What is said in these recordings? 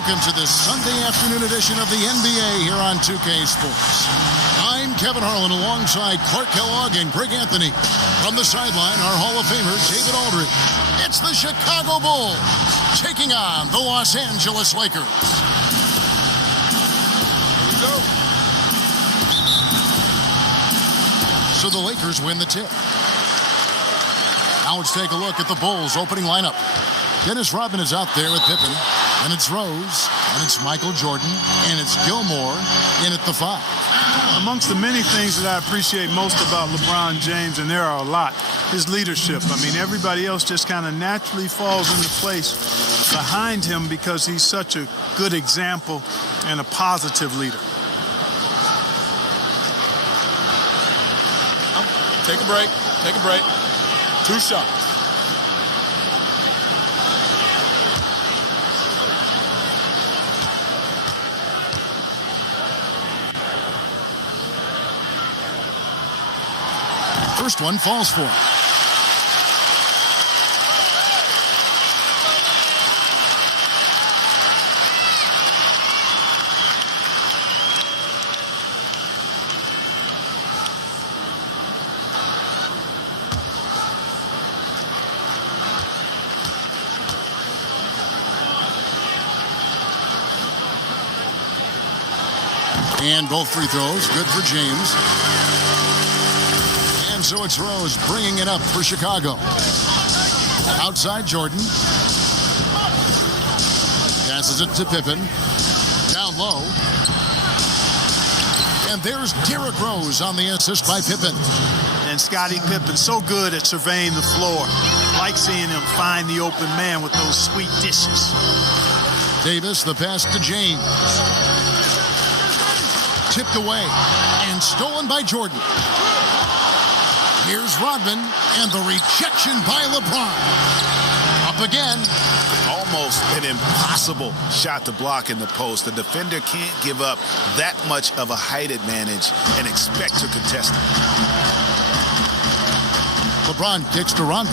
welcome to this Sunday afternoon edition of the NBA here on 2K Sports. I'm Kevin Harlan alongside Clark Kellogg and Greg Anthony. From the sideline, our Hall of Famer, David Aldridge. It's the Chicago Bulls taking on the Los Angeles Lakers. Here we go. So the Lakers win the tip. Now let's take a look at the Bulls' opening lineup. Dennis Rodman is out there with Pippen, and it's Rose, and it's Michael Jordan, and it's Gilmore in at the 5. Amongst the many things that I appreciate most about LeBron James, and there are a lot, his leadership. I mean, everybody else just kind of naturally falls into place behind him because he's such a good example and a positive leader. Take a break. Take a break. 2 shots. First one falls for him. And both free throws, good for James. And so it's Rose bringing it up for Chicago. Outside Jordan. Passes it to Pippen. Down low. And there's Derrick Rose on the assist by Pippen. And Scottie Pippen, so good at surveying the floor. Like seeing him find the open man with those sweet dishes. Davis, the pass to James. Tipped away and stolen by Jordan. Here's Rodman and the rejection by LeBron. Up again. Almost an impossible shot to block in the post. The defender can't give up that much of a height advantage and expect to contest it. LeBron kicks to Rondo.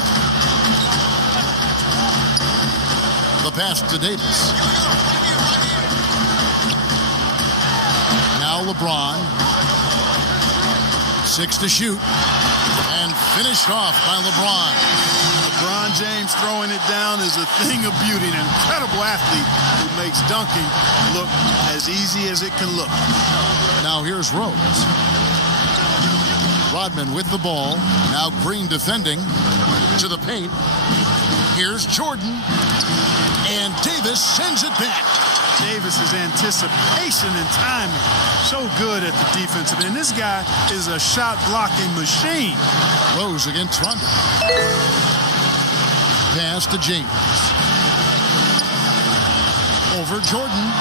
The pass to Davis. Now LeBron. 6 to shoot. And finished off by LeBron. LeBron James throwing it down is a thing of beauty. An incredible athlete who makes dunking look as easy as it can look. Now here's Rose. Rodman with the ball. Now Green defending to the paint. Here's Jordan. And Davis sends it back. Davis's anticipation and timing, so good at the defensive end. This guy is a shot-blocking machine. Rose against Rondo. Pass to James. Over Jordan.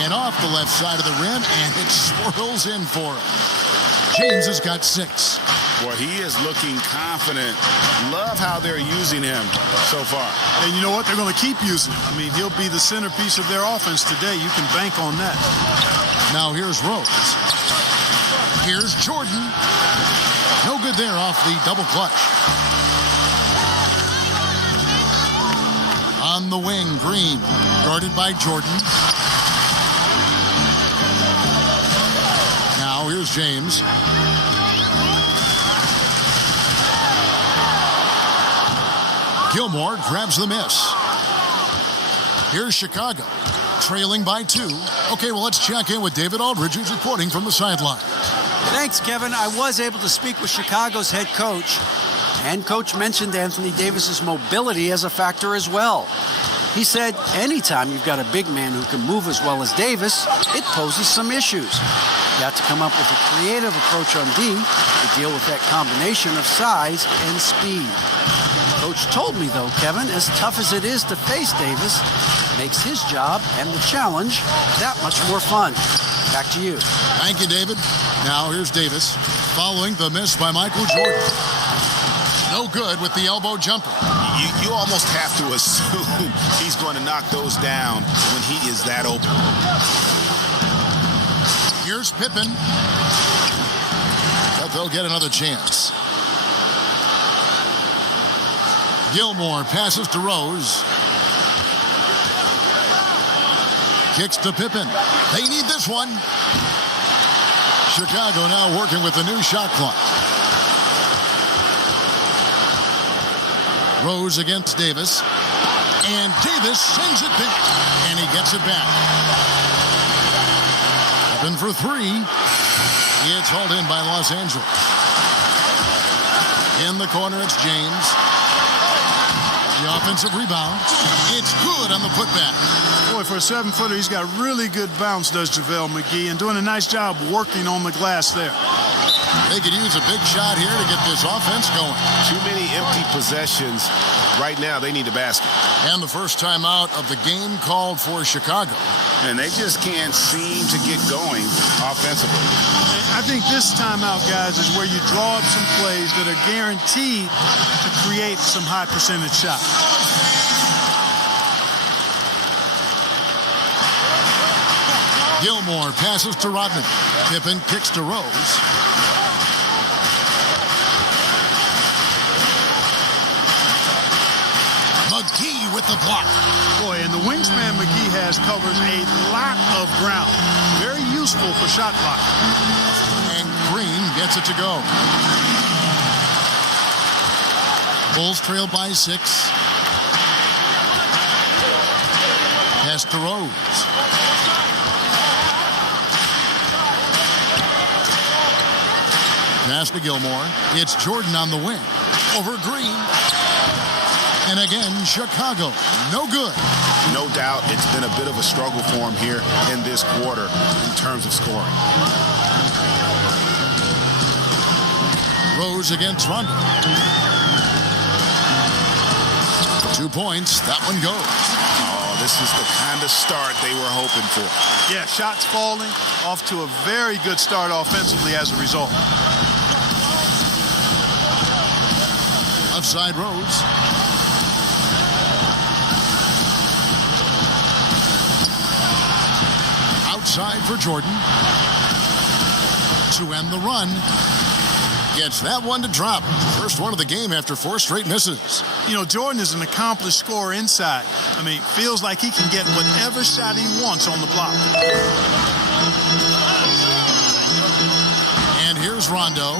And off the left side of the rim, and it swirls in for him. James has got 6. Boy, he is looking confident. Love how they're using him so far. And you know what? They're going to keep using him. I mean, he'll be the centerpiece of their offense today. You can bank on that. Now here's Rose. Here's Jordan. No good there off the double clutch. On the wing, Green. Guarded by Jordan. Now here's James. Gilmore grabs the miss. Here's Chicago, trailing by 2. Okay, well, let's check in with David Aldridge, who's reporting from the sideline. Thanks, Kevin. I was able to speak with Chicago's head coach, and Coach mentioned Anthony Davis's mobility as a factor as well. He said anytime you've got a big man who can move as well as Davis, it poses some issues. You have to come up with a creative approach on D to deal with that combination of size and speed. Coach told me, though, Kevin, as tough as it is to face Davis, makes his job and the challenge that much more fun. Back to you. Thank you, David. Now here's Davis, following the miss by Michael Jordan. No good with the elbow jumper. You almost have to assume he's going to knock those down when he is that open. Here's Pippen. But they'll get another chance. Gilmore passes to Rose. Kicks to Pippen. They need this one. Chicago now working with the new shot clock. Rose against Davis. And Davis sends it back. And he gets it back. Pippen for three. It's hauled in by Los Angeles. In the corner, it's James. The offensive rebound. It's good on the putback. Boy, for a 7-footer, he's got really good bounce, does JaVale McGee, and doing a nice job working on the glass there. They could use a big shot here to get this offense going. Too many empty possessions. Right now, they need a basket. And the first time out of the game called for Chicago. And they just can't seem to get going offensively. I think this timeout, guys, is where you draw up some plays that are guaranteed to create some high percentage shots. Gilmore passes to Rodman. Pippen kicks to Rose. McGee with the block. Boy, and the wingspan McGee has covers a lot of ground. Very useful for shot blocking. And Green gets it to go. Bulls trail by 6. Pass to Rose. Pass to Gilmore. It's Jordan on the wing. Over Green. And again, Chicago, no good. No doubt it's been a bit of a struggle for him here in this quarter in terms of scoring. Rose against Rondo. 2 points. That one goes. Oh, this is the kind of start they were hoping for. Yeah, shots falling, off to a very good start offensively as a result. Left side Rose. Outside for Jordan. To end the run. Gets that one to drop. First one of the game after 4 straight misses. You know, Jordan is an accomplished scorer inside. I mean, feels like he can get whatever shot he wants on the block. And here's Rondo.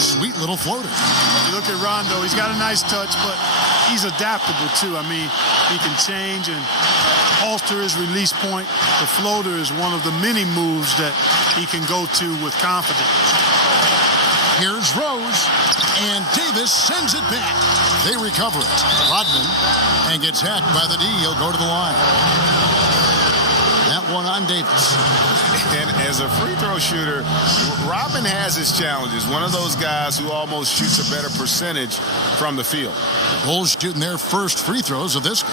Sweet little floater. You look at Rondo, he's got a nice touch, but he's adaptable too. I mean, he can change and alter his release point. The floater is one of the many moves that he can go to with confidence. Here's Rose, and Davis sends it back. They recover it. Rodman, and gets hacked by the D. He'll go to the line. That one on Davis. And as a free throw shooter, Rodman has his challenges. One of those guys who almost shoots a better percentage from the field. Bulls shooting their first free throws of this game.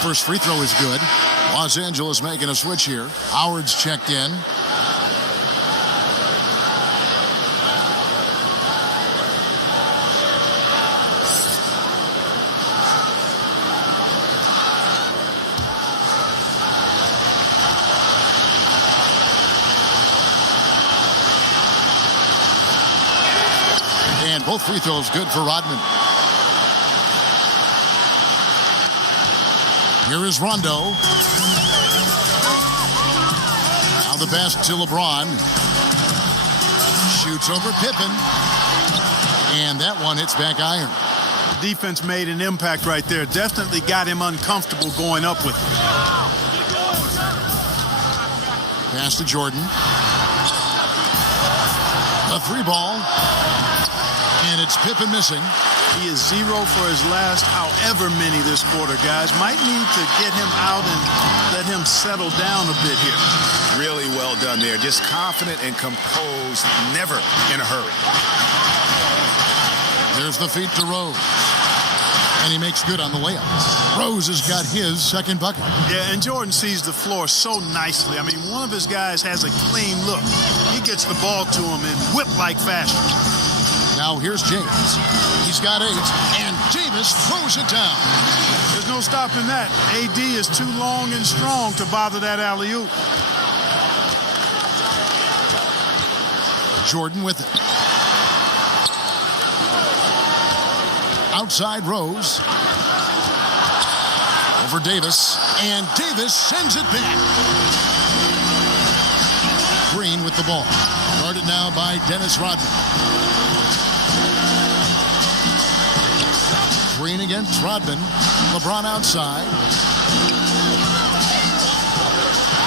First free throw is good. Los Angeles making a switch here. Howard's checked in. And both free throws good for Rodman. Here is Rondo. Now the pass to LeBron. Shoots over Pippen. And that one hits back iron. Defense made an impact right there. Definitely got him uncomfortable going up with it. Pass to Jordan. A 3 ball. And it's Pippen missing. He is 0 for his last however many this quarter, guys. Might need to get him out and let him settle down a bit here. Really well done there. Just confident and composed, never in a hurry. There's the feed to Rose. And he makes good on the layup. Rose has got his second bucket. Yeah, and Jordan sees the floor so nicely. I mean, one of his guys has a clean look. He gets the ball to him in whip-like fashion. Now here's James. He's got 8, and Davis throws it down. There's no stopping that. AD is too long and strong to bother that alley-oop. Jordan with it. Outside Rose. Over Davis. And Davis sends it back. Green with the ball. Guarded now by Dennis Rodman. Green against Rodman. LeBron outside.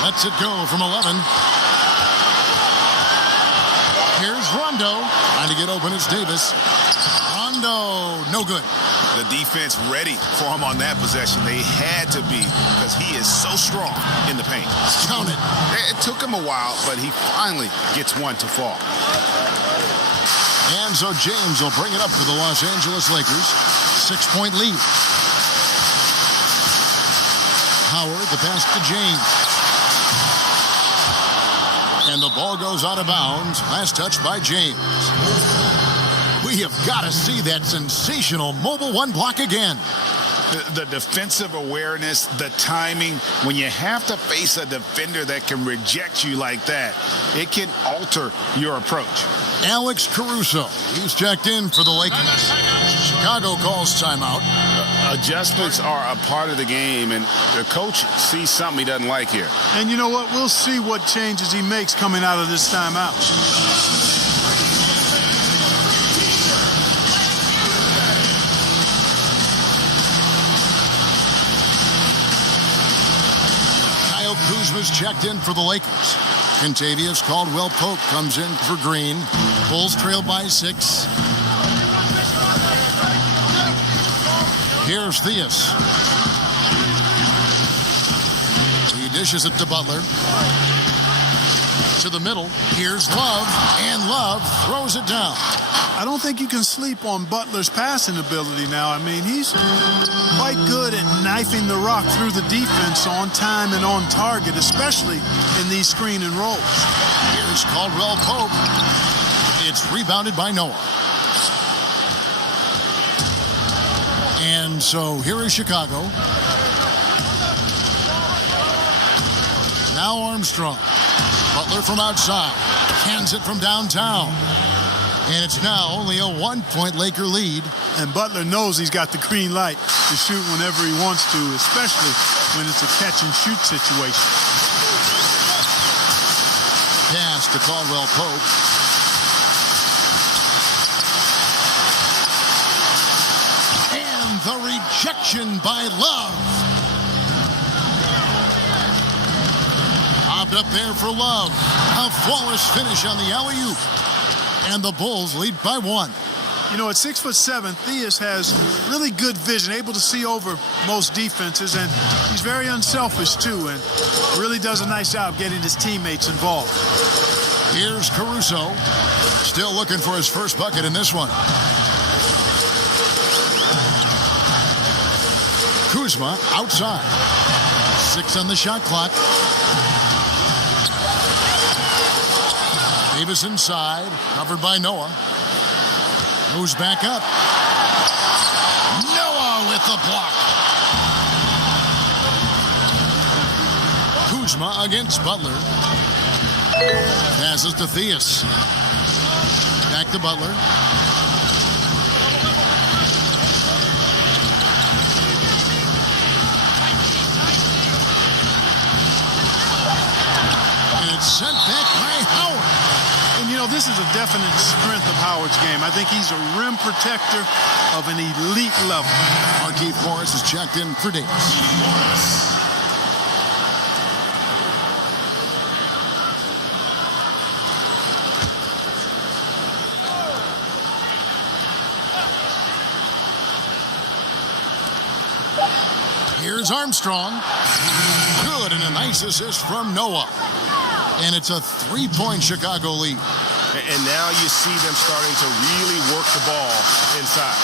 Lets it go from 11. Here's Rondo. Trying to get open. It's Davis. Rondo. No good. The defense ready for him on that possession. They had to be because he is so strong in the paint. Count it. It took him a while, but he finally gets one to fall. And so James will bring it up for the Los Angeles Lakers. 6-point lead. Howard, the pass to James. And the ball goes out of bounds. Last touch by James. We have got to see that sensational mobile one block again. The defensive awareness, the timing, when you have to face a defender that can reject you like that, it can alter your approach. Alex Caruso, he's checked in for the Lakers. Chicago calls timeout. Adjustments are a part of the game, and the coach sees something he doesn't like here. And you know what? We'll see what changes he makes coming out of this timeout. Kuzma's checked in for the Lakers. Contavious Caldwell Pope comes in for Green. Bulls trail by 6. Here's Theus. He dishes it to Butler. To the middle. Here's Love. And Love throws it down. I don't think you can sleep on Butler's passing ability now. I mean, he's quite good at knifing the rock through the defense on time and on target, especially in these screen and rolls. Here's Caldwell Pope. It's rebounded by Noah. And so here is Chicago. Now Armstrong. Butler from outside. Cans it from downtown. And it's now only a 1-point Laker lead. And Butler knows he's got the green light to shoot whenever he wants to, especially when it's a catch-and-shoot situation. Pass to Caldwell Pope. And the rejection by Love. Popped up there for Love. A flawless finish on the alley-oop. And the Bulls lead by 1. You know, at 6'7", Theus has really good vision, able to see over most defenses, and he's very unselfish too, and really does a nice job getting his teammates involved. Here's Caruso, still looking for his first bucket in this one. Kuzma outside. 6 on the shot clock. Davis inside, covered by Noah. Moves back up. Noah with the block. Kuzma against Butler. Passes to Theus. Back to Butler. And it's sent back by Howard. And, you know, this is a definite strength of Howard's game. I think he's a rim protector of an elite level. Markieff Morris is checked in for Davis. Here's Armstrong. Good, and a nice assist from Noah. And it's a 3-point Chicago lead. And now you see them starting to really work the ball inside.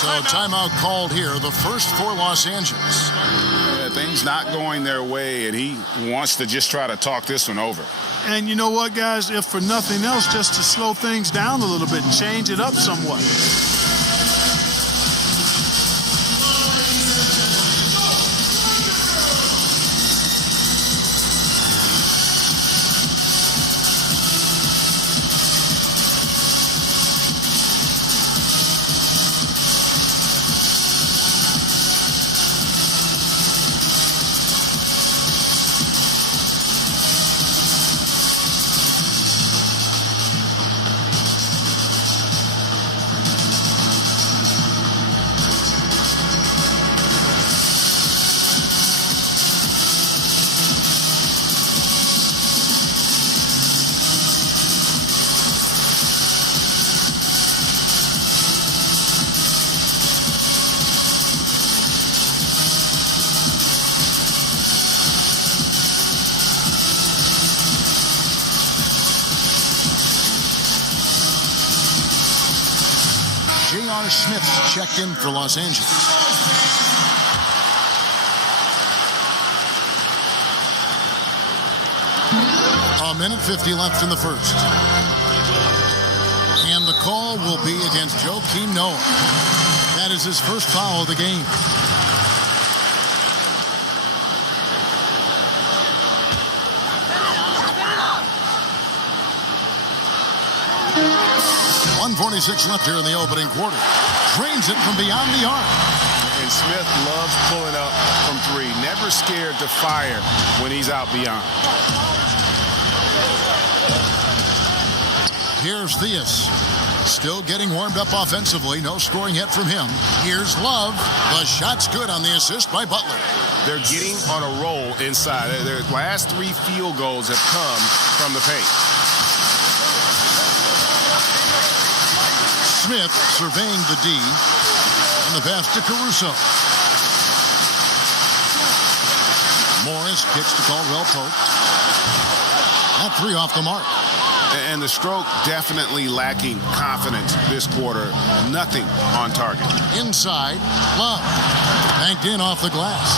So timeout called here, the first for Los Angeles. Yeah, things not going their way, and he wants to just try to talk this one over. And you know what, guys? If for nothing else, just to slow things down a little bit, change it up somewhat. J.R. Smith's checked in for Los Angeles. A minute 50 left in the first. And the call will be against Joakim Noah. That is his first foul of the game. .146 left here in the opening quarter. Drains it from beyond the arc. And Smith loves pulling up from three. Never scared to fire when he's out beyond. Here's Theus. Still getting warmed up offensively. No scoring yet from him. Here's Love. The shot's good on the assist by Butler. They're getting on a roll inside. Their last 3 field goals have come from the paint. Smith surveying the D. And the pass to Caruso. Morris kicks to Caldwell Pope. That 3 off the mark. And the stroke definitely lacking confidence this quarter. Nothing on target. Inside, Love. Banked in off the glass.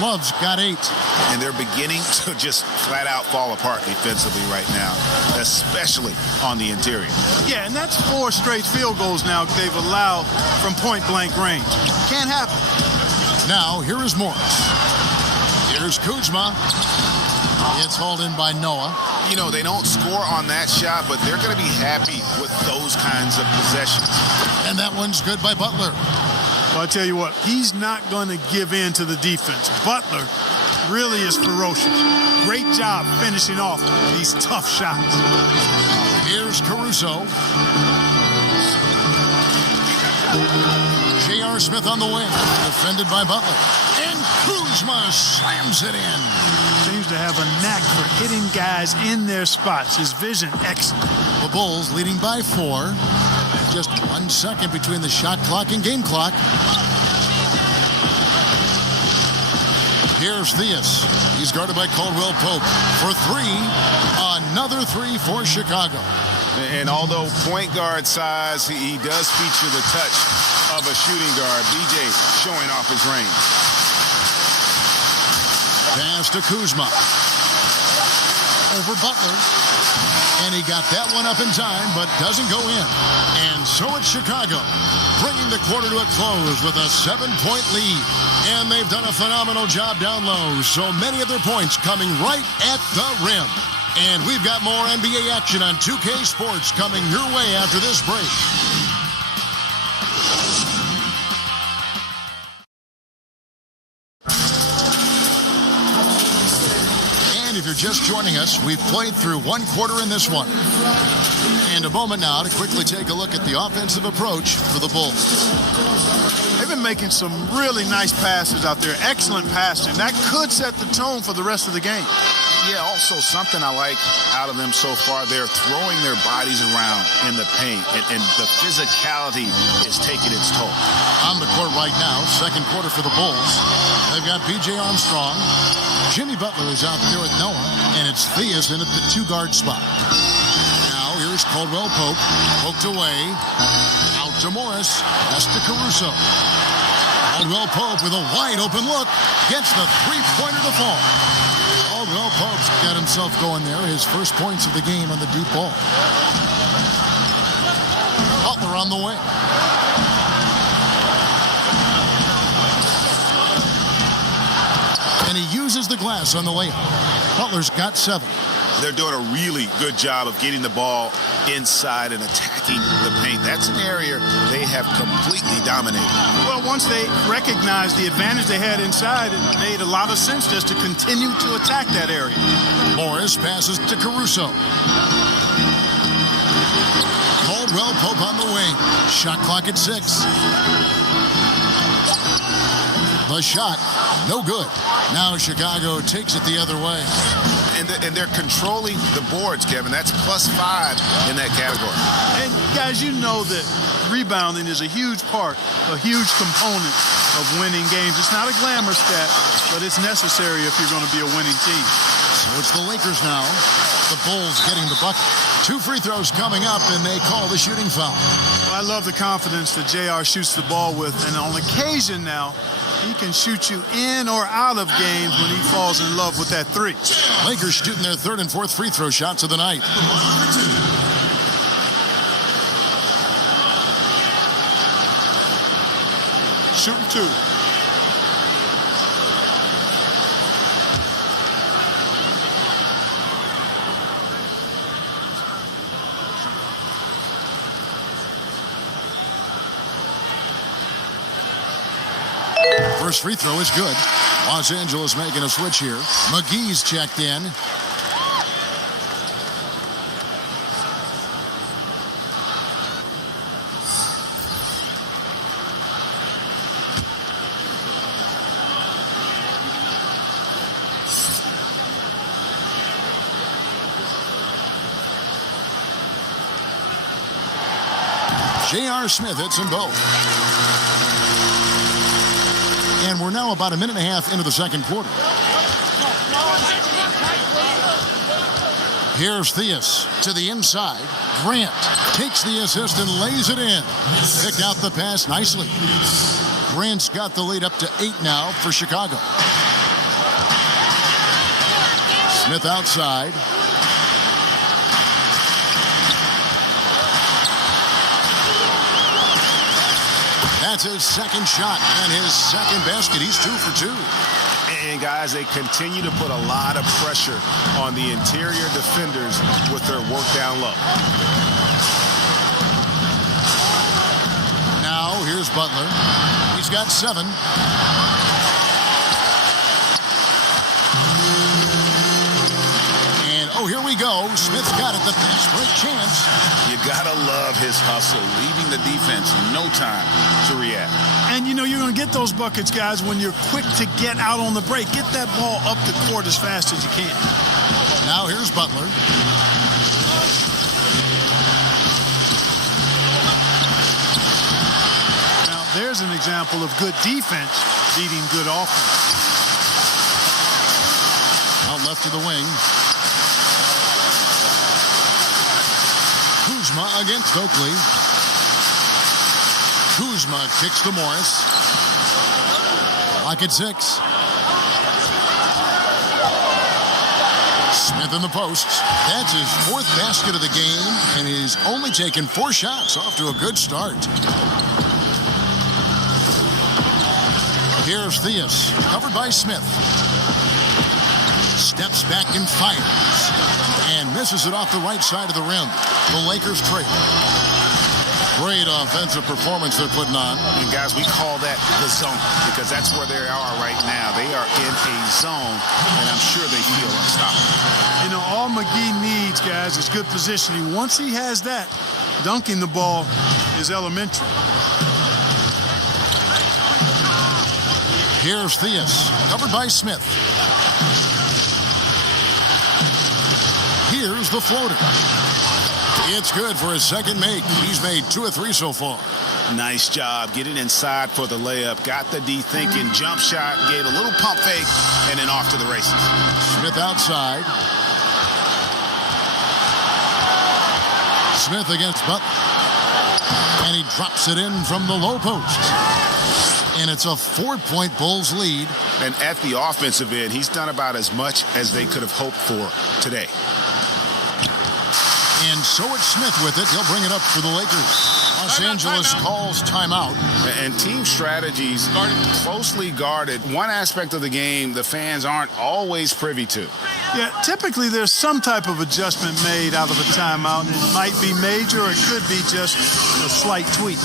Love's got 8. And they're beginning to just flat out fall apart defensively right now, especially on the interior. Yeah, and that's 4 straight field goals now they've allowed from point-blank range. Can't happen. Now, here is Morris. Here's Kuzma. It's hauled in by Noah. You know, they don't score on that shot, but they're going to be happy with those kinds of possessions. And that one's good by Butler. Well, I tell you what, he's not going to give in to the defense. Butler really is ferocious. Great job finishing off these tough shots. Here's Caruso. J.R. Smith on the wing, defended by Butler. And Kuzma slams it in. Seems to have a knack for hitting guys in their spots. His vision, excellent. The Bulls leading by 4. Just 1 second between the shot clock and game clock. Here's Theus. He's guarded by Caldwell Pope for 3. Another 3 for Chicago. And although point guard size, he does feature the touch of a shooting guard. BJ showing off his range. Pass to Kuzma. Over Butler. And he got that one up in time, but doesn't go in. And so it's Chicago, bringing the quarter to a close with a 7-point lead. And they've done a phenomenal job down low. So many of their points coming right at the rim. And we've got more NBA action on 2K Sports coming your way after this break. And if you're just joining us, we've played through 1 quarter in this one. And a moment now to quickly take a look at the offensive approach for the Bulls. They've been making some really nice passes out there. Excellent passing. That could set the tone for the rest of the game. Yeah, also something I like out of them so far, they're throwing their bodies around in the paint, and the physicality is taking its toll. On the court right now, second quarter for the Bulls. They've got B.J. Armstrong. Jimmy Butler is out there with Noah, and it's Theus in at the 2-guard spot. Now here's Caldwell Pope, poked away. Out To Morris. Pass to Caruso. Caldwell Pope with a wide open look. Gets the three-pointer to fall. Caldwell Pope's got himself going there. His first points of the game on the deep ball. Butler on the wing. And he uses the glass on the layup. Butler's got 7. They're doing a really good job of getting the ball inside and attacking the paint. That's an area they have completely dominated. Well, once they recognized the advantage they had inside, it made a lot of sense just to continue to attack that area. Morris passes to Caruso. Caldwell Pope on the wing. Shot clock at 6. The shot, no good. Now Chicago takes it the other way. And they're controlling the boards, Kevin. That's +5 in that category. And guys, you know that rebounding is a huge part, a huge component of winning games. It's not a glamour stat, but it's necessary if you're going to be a winning team. So it's the Lakers now. The Bulls getting the bucket. 2 free throws coming up, and they call the shooting foul. Well, I love the confidence that JR shoots the ball with, and on occasion now, he can shoot you in or out of games when he falls in love with that 3. Lakers shooting their 3rd and 4th free throw shots of the night. Shooting 2. First free throw is good. Los Angeles making a switch here. McGee's checked in. J.R. Smith hits them both. And we're now about a minute and a half into the second quarter. Here's Theus to the inside. Grant takes the assist and lays it in. Picked out the pass nicely. Grant's got the lead up to 8 now for Chicago. Smith outside. That's his second shot and his second basket. He's 2 for 2. And guys, they continue to put a lot of pressure on the interior defenders with their work down low. Now here's Butler. He's got 7. And oh, here we go. Smith's got it. The desperate chance. You gotta love his hustle, leaving the defense no time to react. And you know you're going to get those buckets, guys, when you're quick to get out on the break. Get that ball up the court as fast as you can. Now here's Butler. Now there's an example of good defense beating good offense. Out left to the wing. Kuzma against Oakley. Kuzma kicks to Morris. Lock at 6. Smith in the posts. That's his 4th basket of the game, and he's only taken 4 shots. Off to a good start. Here's Theus, covered by Smith. Steps back and fires. And misses it off the right side of the rim. The Lakers trail. Great offensive performance they're putting on. And guys, we call that the zone because that's where they are right now. They are in a zone, and I'm sure they feel unstoppable. You know, all McGee needs, guys, is good positioning. Once he has that, dunking the ball is elementary. Here's Theus, covered by Smith. Here's the floater. It's good for his second make. He's made 2 of 3 so far. Nice job getting inside for the layup. Got the D thinking. Jump shot. Gave a little pump fake. And then off to the races. Smith outside. Smith against Butler. And he drops it in from the low post. And it's a 4-point Bulls lead. And at the offensive end, he's done about as much as they could have hoped for today. And so it's Smith with it. He'll bring it up for the Lakers. Los Angeles calls timeout. And team strategies closely guarded. One aspect of the game the fans aren't always privy to. Yeah, typically there's some type of adjustment made out of a timeout. It might be major or it could be just a slight tweak.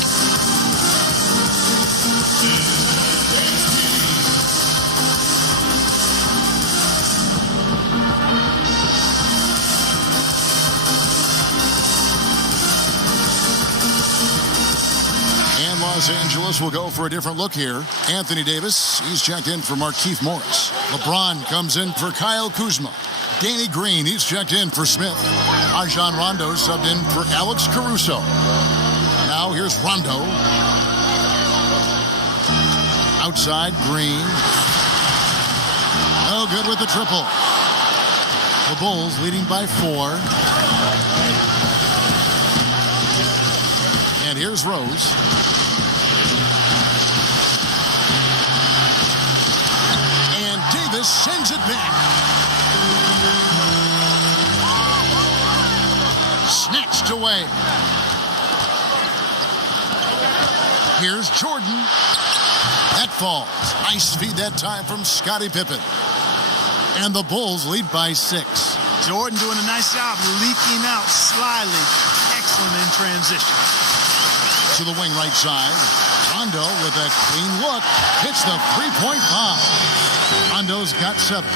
Los Angeles will go for a different look here. Anthony Davis, he's checked in for Markieff Morris. LeBron comes in for Kyle Kuzma. Danny Green, he's checked in for Smith. Rajon Rondo subbed in for Alex Caruso. Now here's Rondo. Outside, Green. Oh, good with the triple. The Bulls leading by 4. And here's Rose. Davis sends it back. Snatched away. Here's Jordan. That falls. Nice feed that time from Scottie Pippen. And the Bulls lead by 6. Jordan doing a nice job leaking out slyly. Excellent in transition. To the wing right side. Rondo with a clean look. Hits the three-point bomb. Rondo's got 7.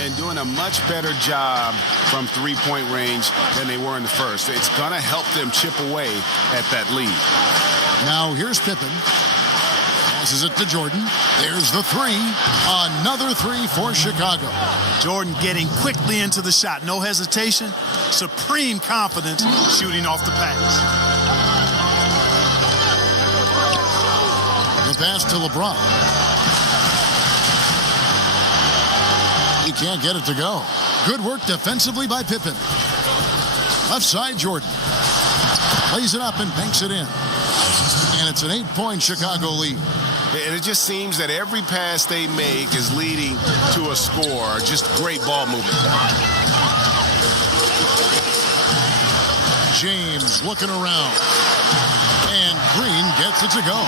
And doing a much better job from three-point range than they were in the first. It's going to help them chip away at that lead. Now here's Pippen. Passes it to Jordan. There's the 3. Another 3 for Chicago. Jordan getting quickly into the shot. No hesitation. Supreme confidence shooting off the pass. The pass to LeBron. He can't get it to go. Good work defensively by Pippen. Left side, Jordan. Plays it up and banks it in. And it's an 8-point Chicago lead. And it just seems that every pass they make is leading to a score. Just great ball movement. James looking around. And Green gets it to go.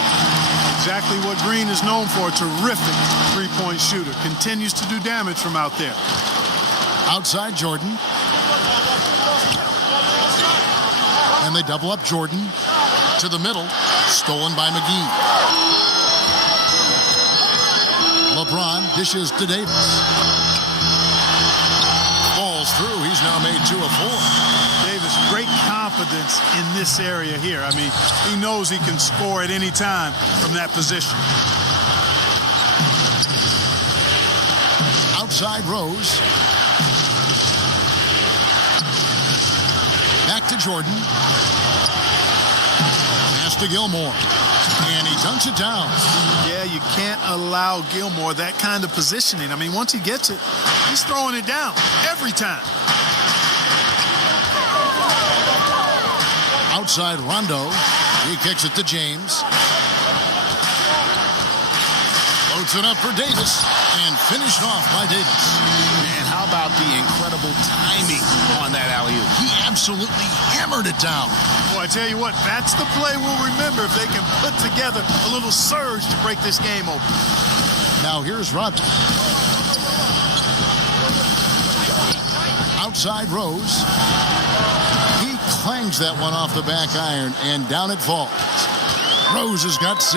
Exactly what Green is known for. Terrific three-point shooter. Continues to do damage from out there. Outside Jordan. And they double up Jordan to the middle. Stolen by McGee. LeBron dishes to Davis. Falls through. He's now made 2 of 4. Davis, great confidence in this area here. I mean, he knows he can score at any time from that position. Outside Rose. Back to Jordan. Pass to Gilmore. And he dunks it down. Yeah, you can't allow Gilmore that kind of positioning. I mean, once he gets it, he's throwing it down every time. Outside Rondo. He kicks it to James. Floats it up for Davis. And finished off by Davis. And how about the incredible timing on that alley-oop? He absolutely hammered it down. Well, I tell you what, that's the play we'll remember if they can put together a little surge to break this game open. Now here's Rob. Outside Rose. He clangs that one off the back iron, and down it falls. Rose has got 6.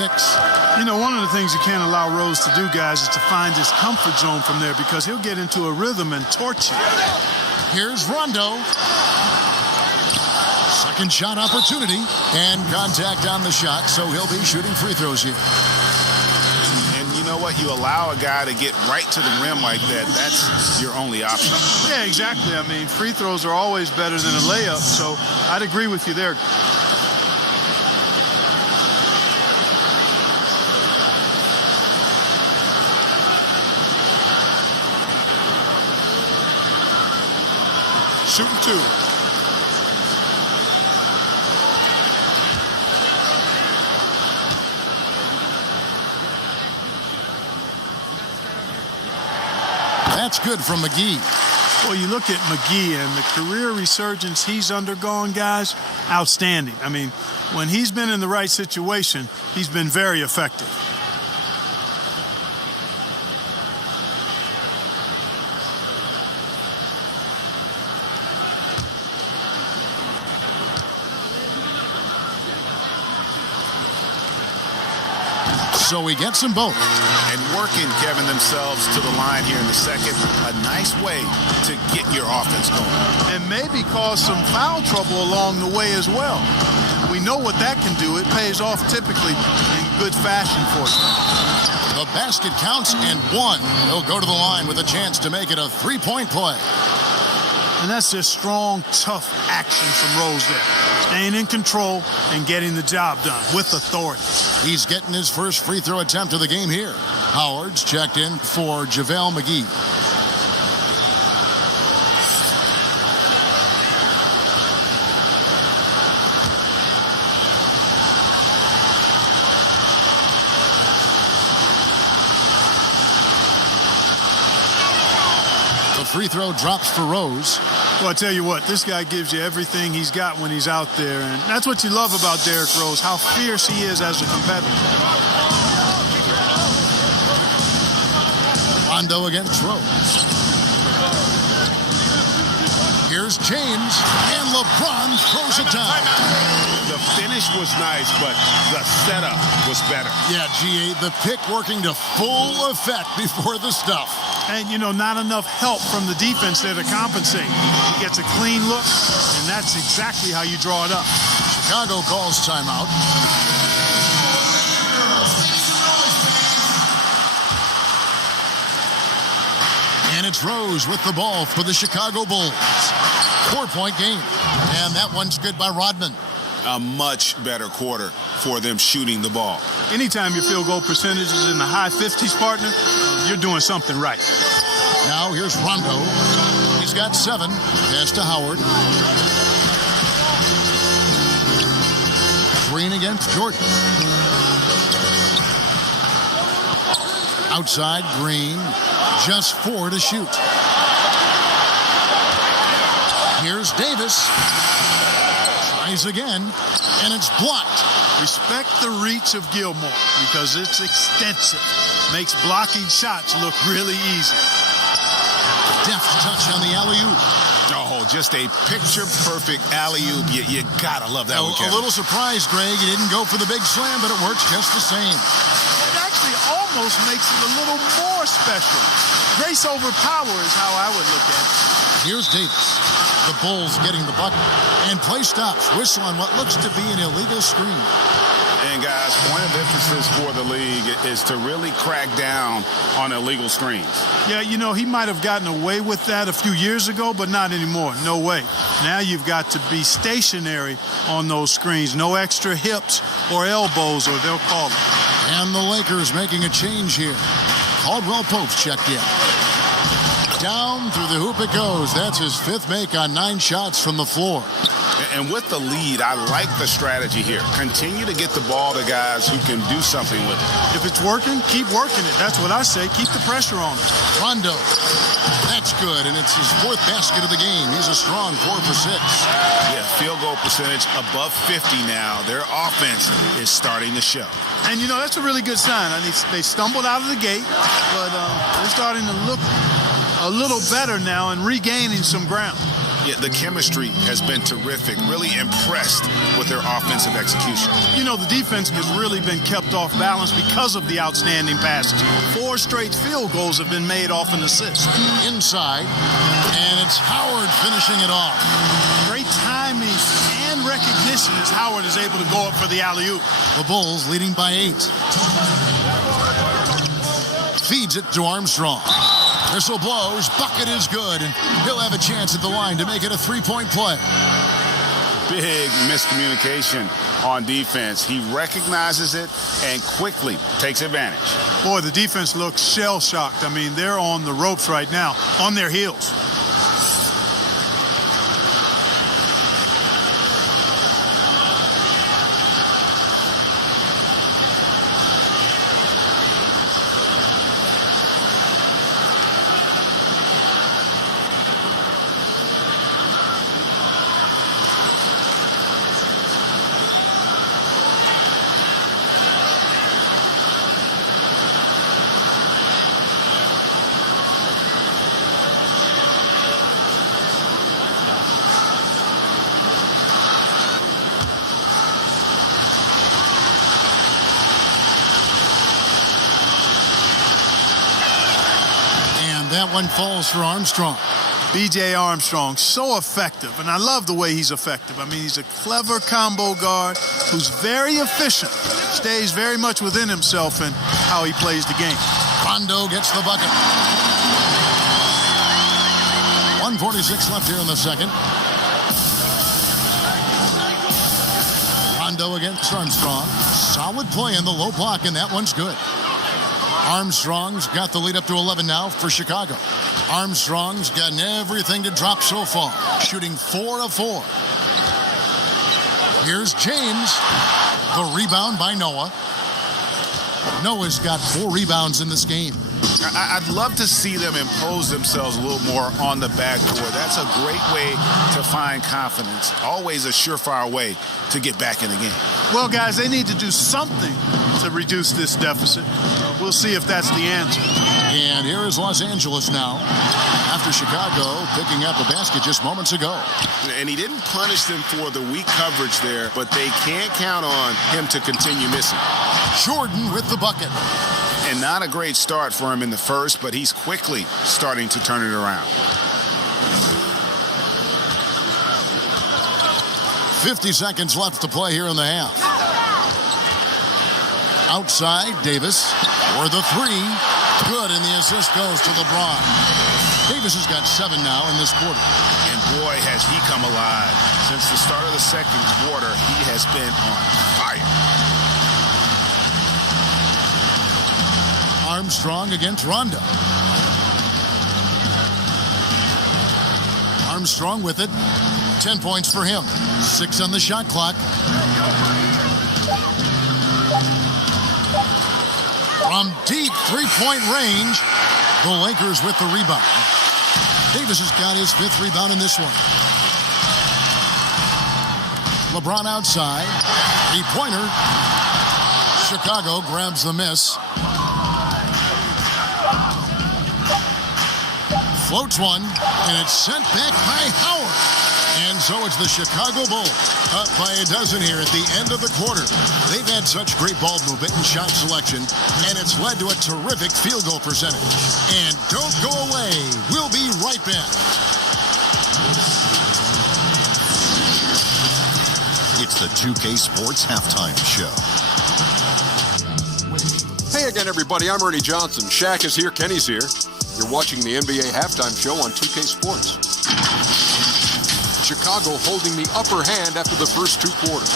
You know, one of the things you can't allow Rose to do, guys, is to find his comfort zone from there because he'll get into a rhythm and torch you. Here's Rondo. Second shot opportunity and contact on the shot, so he'll be shooting free throws here. And you know what? You allow a guy to get right to the rim like that. That's your only option. Yeah, exactly. I mean, free throws are always better than a layup, so I'd agree with you there. Shooting 2. That's good from McGee. Well, you look at McGee and the career resurgence he's undergone, guys, outstanding. I mean, when he's been in the right situation, he's been very effective. So he gets them both. And working, Kevin, themselves to the line here in the second. A nice way to get your offense going. And maybe cause some foul trouble along the way as well. We know what that can do. It pays off typically in good fashion for you. The basket counts and one. He'll go to the line with a chance to make it a three-point play. And that's just strong, tough action from Rose there. Staying in control and getting the job done with authority. He's getting his first free throw attempt of the game here. Howard's checked in for JaVale McGee. The free throw drops for Rose. Well, I tell you what, this guy gives you everything he's got when he's out there. And that's what you love about Derrick Rose, how fierce he is as a competitor. Rondo against Rose. Here's James, and LeBron throws it down. The finish was nice, but the setup was better. Yeah, GA, the pick working to full effect before the stuff. And, you know, not enough help from the defense there to compensate. He gets a clean look, and that's exactly how you draw it up. Chicago calls timeout. And it's Rose with the ball for the Chicago Bulls. 4-point game. And that one's good by Rodman. A much better quarter for them shooting the ball. Anytime your field goal percentage is in the high 50s, partner, you're doing something right. Now here's Rondo. He's got 7. Pass to Howard. Green against Jordan. Outside, Green. Just 4 to shoot. Here's Davis. Tries again, and it's blocked. Respect the reach of Gilmore because it's extensive. Makes blocking shots look really easy. Deft touch on the alley-oop. Oh, just a picture-perfect alley-oop. You gotta love that one, Kevin. A little surprised, Greg. He didn't go for the big slam, but it works just the same. It actually almost makes it a little more special. Grace over power is how I would look at it. Here's Davis. The Bulls getting the bucket. And play stops. Whistle on what looks to be an illegal screen. And, guys, point of emphasis for the league is to really crack down on illegal screens. Yeah, you know, he might have gotten away with that a few years ago, but not anymore. No way. Now you've got to be stationary on those screens. No extra hips or elbows, or they'll call it. And the Lakers making a change here. Caldwell Pope's checked in. Down through the hoop it goes. That's his 5th make on 9 shots from the floor. And with the lead, I like the strategy here. Continue to get the ball to guys who can do something with it. If it's working, keep working it. That's what I say. Keep the pressure on it. Rondo. That's good, and it's his 4th basket of the game. He's a strong 4 for 6. Yeah, field goal percentage above 50 now. Their offense is starting to show. And, you know, that's a really good sign. I mean, they stumbled out of the gate, but they're starting to look a little better now and regaining some ground. Yeah, the chemistry has been terrific. Really impressed with their offensive execution. You know, the defense has really been kept off balance because of the outstanding passes. 4 straight field goals have been made off an assist. Inside, and it's Howard finishing it off. Great timing and recognition as Howard is able to go up for the alley-oop. The Bulls leading by 8. Feeds it to Armstrong. Whistle blows, bucket is good, and he'll have a chance at the line to make it a 3-point play. Big miscommunication on defense. He recognizes it and quickly takes advantage. Boy, the defense looks shell-shocked. I mean, they're on the ropes right now, on their heels. that one falls for Armstrong. B.J. Armstrong, so effective, and I love the way he's effective. I mean, he's a clever combo guard who's very efficient, stays very much within himself in how he plays the game. Rondo gets the bucket. 1:46 left here in the second. Rondo against Armstrong. Solid play in the low block, and that one's good. Armstrong's got the lead up to 11 now for Chicago. Armstrong's gotten everything to drop so far, shooting 4 of 4. Here's James. The rebound by Noah. Noah's got 4 rebounds in this game. I'd love to see them impose themselves a little more on the backcourt. That's a great way to find confidence. Always a surefire way to get back in the game. Well, guys, they need to do something to reduce this deficit. We'll see if that's the answer. And here is Los Angeles now, after Chicago picking up a basket just moments ago. And he didn't punish them for the weak coverage there, but they can't count on him to continue missing. Jordan with the bucket. And not a great start for him in the first, but he's quickly starting to turn it around. 50 seconds left to play here in the half. Outside, Davis for the 3. Good, and the assist goes to LeBron. Davis has got 7 now in this quarter. And boy, has he come alive. Since the start of the second quarter, he has been on fire. Armstrong against Rondo. Armstrong with it. 10 points for him. 6 on the shot clock. From deep three-point range, the Lakers with the rebound. Davis has got his 5th rebound in this one. LeBron outside. Three-pointer. Chicago grabs the miss. Floats one, and it's sent back by Howard. And so it's the Chicago Bulls up by a dozen here at the end of the quarter. They've had such great ball movement and shot selection, and it's led to a terrific field goal percentage. And don't go away. We'll be right back. It's the 2K Sports Halftime Show. Hey again, everybody. I'm Ernie Johnson. Shaq is here. Kenny's here. You're watching the NBA Halftime Show on 2K Sports. Chicago holding the upper hand after the first 2 quarters.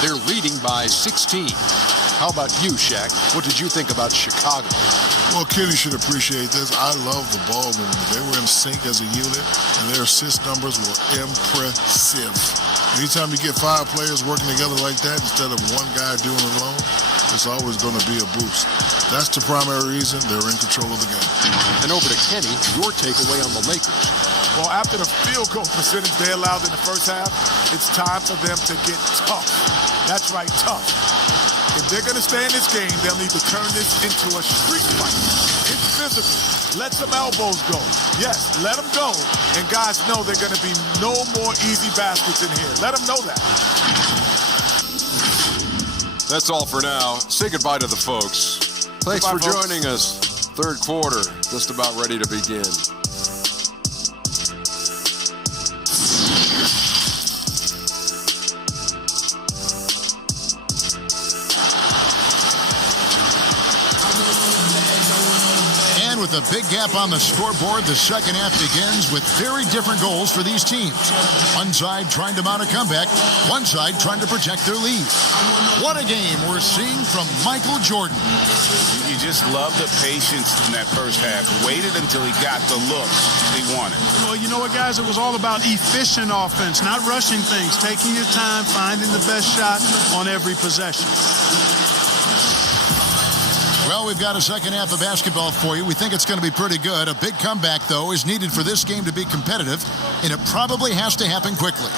They're leading by 16. How about you, Shaq? What did you think about Chicago? Well, Kenny should appreciate this. I love the ball movement. They were in sync as a unit, and their assist numbers were impressive. Anytime you get 5 players working together like that instead of one guy doing it alone, it's always going to be a boost. That's the primary reason they're in control of the game. And over to Kenny, your takeaway on the Lakers. Well, after the field goal percentage they allowed in the first half, it's time for them to get tough. That's right, tough. If they're going to stay in this game, they'll need to turn this into a street fight. It's physical. Let some elbows go. Yes, let them go. And guys know they're going to be no more easy baskets in here. Let them know that. That's all for now. Say goodbye to the folks. Thanks for joining us. Third quarter, just about ready to begin. With a big gap on the scoreboard, the second half begins with very different goals for these teams. One side trying to mount a comeback, one side trying to protect their lead. What a game we're seeing from Michael Jordan. You just love the patience in that first half. Waited until he got the looks he wanted. Well, you know what, guys? It was all about efficient offense, not rushing things, taking your time, finding the best shot on every possession. Well, we've got a second half of basketball for you. We think it's going to be pretty good. A big comeback, though, is needed for this game to be competitive, and it probably has to happen quickly.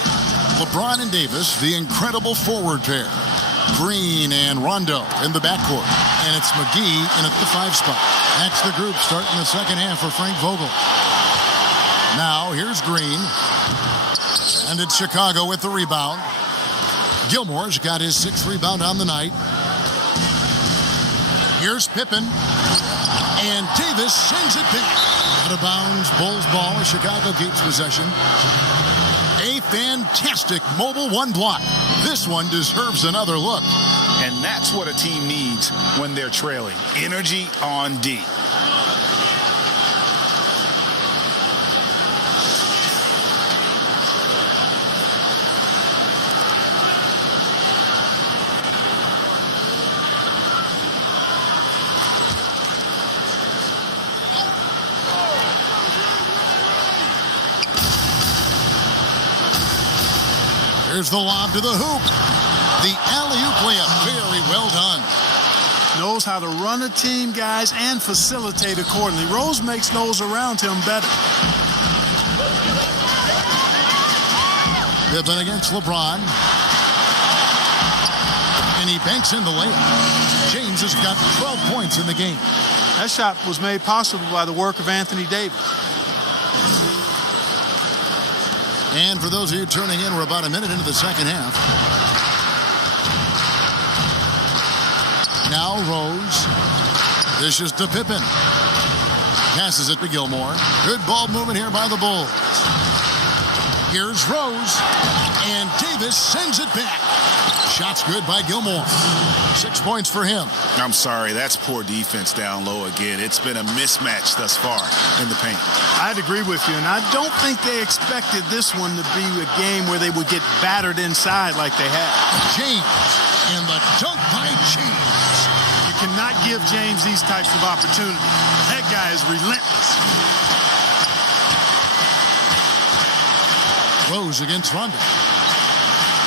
LeBron and Davis, the incredible forward pair. Green and Rondo in the backcourt. And it's McGee in at the 5 spot. That's the group starting the second half for Frank Vogel. Now, here's Green. And it's Chicago with the rebound. Gilmore's got his 6th rebound on the night. Here's Pippen, and Davis sends it back. Out of bounds, Bulls ball as Chicago keeps possession. A fantastic mobile one block. This one deserves another look. And that's what a team needs when they're trailing. Energy on D. Here's the lob to the hoop. The alley-oop layup, very well done. Knows how to run a team, guys, and facilitate accordingly. Rose makes those around him better. Pippen against LeBron. And he banks in the layup. James has got 12 points in the game. That shot was made possible by the work of Anthony Davis. And for those of you tuning in, we're about a minute into the second half. Now Rose. Dishes to Pippen. Passes it to Gilmore. Good ball movement here by the Bulls. Here's Rose. And Davis sends it back. Shot's good by Gilmore. 6 points for him. I'm sorry, that's poor defense down low again. It's been a mismatch thus far in the paint. I'd agree with you, and I don't think they expected this one to be a game where they would get battered inside like they had. James, and the dunk by James. You cannot give James these types of opportunities. That guy is relentless. Rose against Rondo.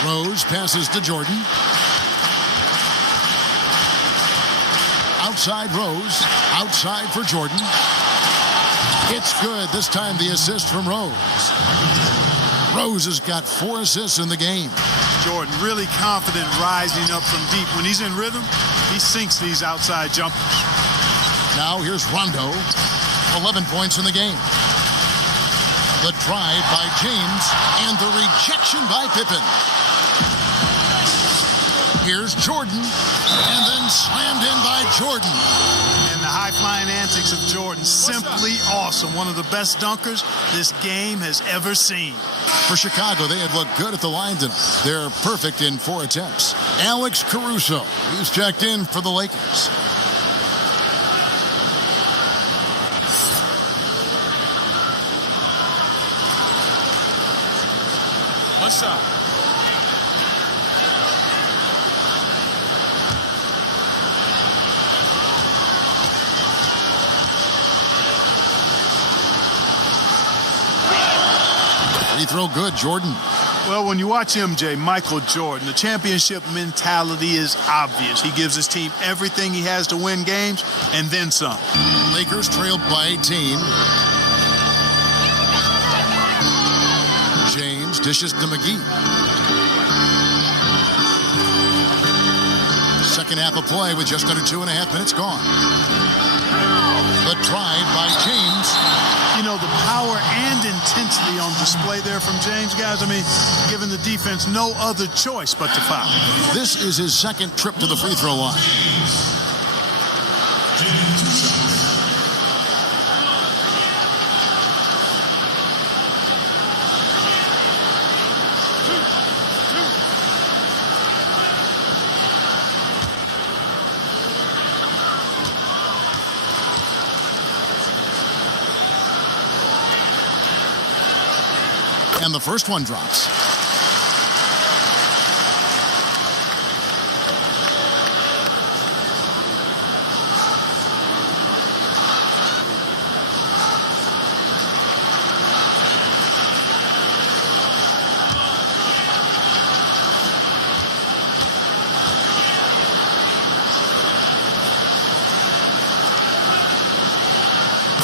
Rose passes to Jordan. Outside Rose. Outside for Jordan. It's good. This time the assist from Rose. Rose has got 4 assists in the game. Jordan really confident rising up from deep. When he's in rhythm, he sinks these outside jumpers. Now here's Rondo. 11 points in the game. The drive by James and the rejection by Pippen. Here's Jordan, and then slammed in by Jordan. And the high-flying antics of Jordan, simply awesome. One of the best dunkers this game has ever seen. For Chicago, they had looked good at the line tonight. They're perfect in 4 attempts. Alex Caruso, he's checked in for the Lakers. One shot. Free throw good, Jordan. Well, when you watch MJ, Michael Jordan, the championship mentality is obvious. He gives his team everything he has to win games, and then some. Lakers trailed by 18. James dishes to McGee. Second half of play with just under 2.5 minutes gone. The drive by James. You know, the power and intensity on display there from James, guys. I mean, giving the defense no other choice but to foul. This is his second trip to the free throw line. And the first one drops.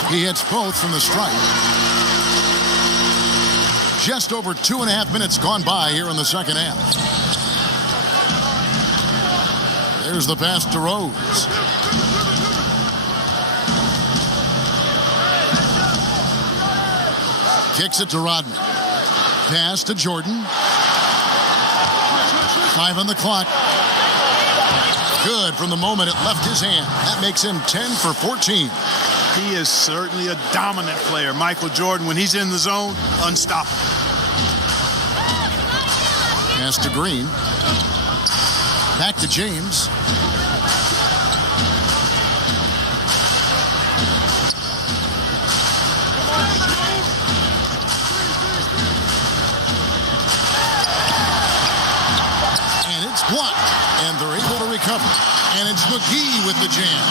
He hits both from the stripe. Just over 2.5 minutes gone by here in the second half. There's the pass to Rose. Kicks it to Rodman. Pass to Jordan. 5 on the clock. Good from the moment it left his hand. That makes him 10 for 14. He is certainly a dominant player. Michael Jordan, when he's in the zone, unstoppable. Pass to Green. Back to James. And it's blocked. And they're able to recover. And it's McGee with the jam.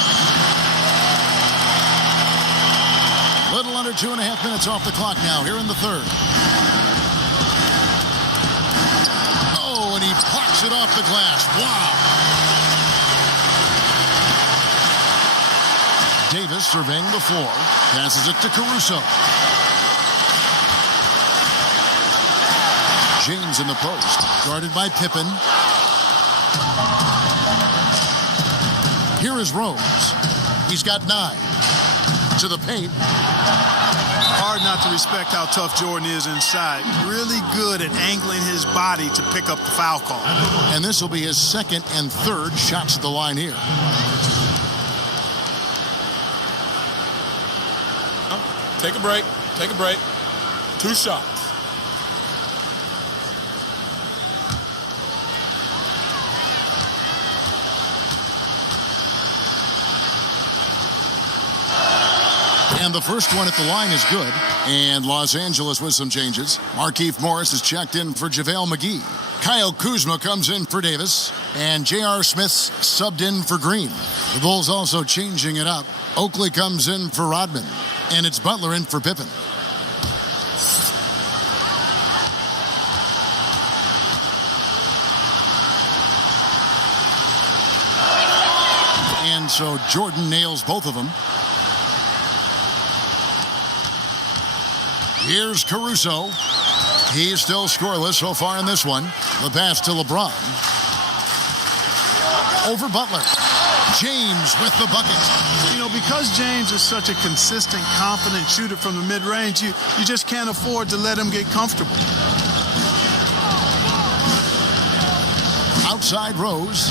Little under 2.5 minutes off the clock now here in the third. Oh, and he pops it off the glass. Wow. Davis surveying the floor. Passes it to Caruso. James in the post. Guarded by Pippen. Here is Rose. He's got 9. To the paint. Hard not to respect how tough Jordan is inside. Really good at angling his body to pick up the foul call. And this will be his second and third shots at the line here. Take a break. Take a break. 2 shots. And the first one at the line is good. And Los Angeles with some changes. Markieff Morris is checked in for JaVale McGee. Kyle Kuzma comes in for Davis. And J.R. Smith's subbed in for Green. The Bulls also changing it up. Oakley comes in for Rodman. And it's Butler in for Pippen. And so Jordan nails both of them. Here's Caruso. He's still scoreless so far in this one. The pass to LeBron. Over Butler. James with the bucket. You know, because James is such a consistent, confident shooter from the mid-range, you just can't afford to let him get comfortable. Outside Rose.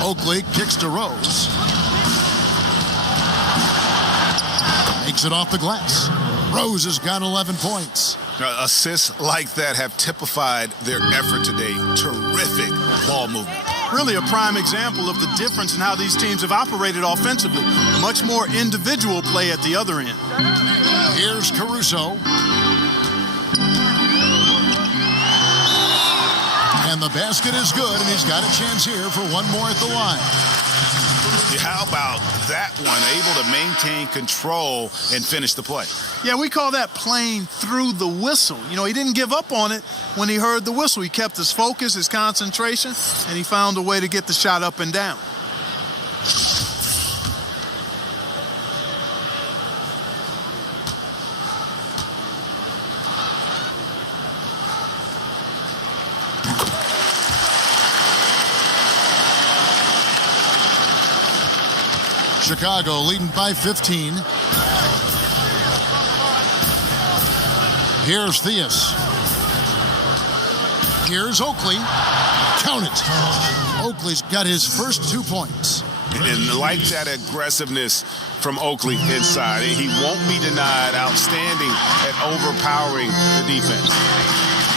Oakley kicks to Rose. Makes it off the glass. Rose has got 11 points. Assists like that have typified their effort today. Terrific ball movement. Really a prime example of the difference in how these teams have operated offensively. Much more individual play at the other end. Here's Caruso. And the basket is good, and he's got a chance here for one more at the line. How about that one? Able to maintain control and finish the play. Yeah, we call that playing through the whistle. You know, he didn't give up on it when he heard the whistle. He kept his focus, his concentration, and he found a way to get the shot up and down. Chicago leading by 15. Here's Theus. Here's Oakley. Count it. Oakley's got his first 2 points. And like that aggressiveness from Oakley inside. He won't be denied. Outstanding at overpowering the defense.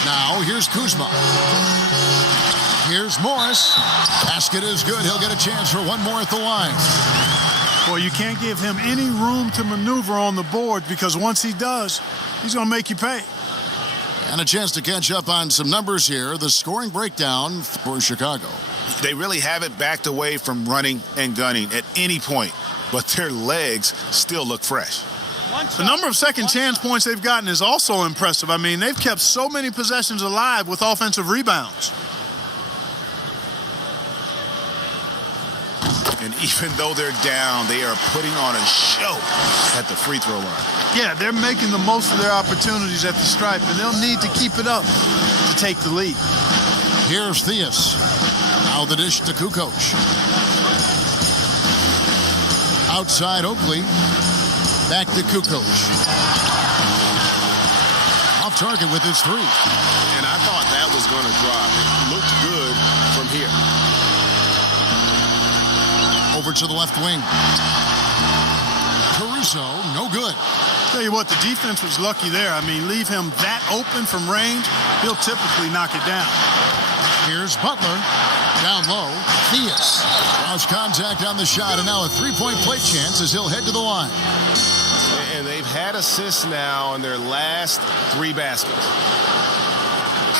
Now here's Kuzma. Here's Morris. Basket is good. He'll get a chance for one more at the line. Well, you can't give him any room to maneuver on the board because once he does, he's going to make you pay. And a chance to catch up on some numbers here. The scoring breakdown for Chicago. They really haven't backed away from running and gunning at any point, but their legs still look fresh. The number of second chance points they've gotten is also impressive. I mean, they've kept so many possessions alive with offensive rebounds. And even though they're down, they are putting on a show at the free throw line. Yeah, they're making the most of their opportunities at the stripe, and they'll need to keep it up to take the lead. Here's Theus. Now the dish to Kukoc. Outside Oakley. Back to Kukoc. Off target with his three. And I thought that was going to drop. It looked good from here. Over to the left wing. Caruso, no good. Tell you what, the defense was lucky there. I mean, leave him that open from range, he'll typically knock it down. Here's Butler. Down low, Theus. Lost contact on the shot, and now a three-point play chance as he'll head to the line. And they've had assists now in their last 3 baskets.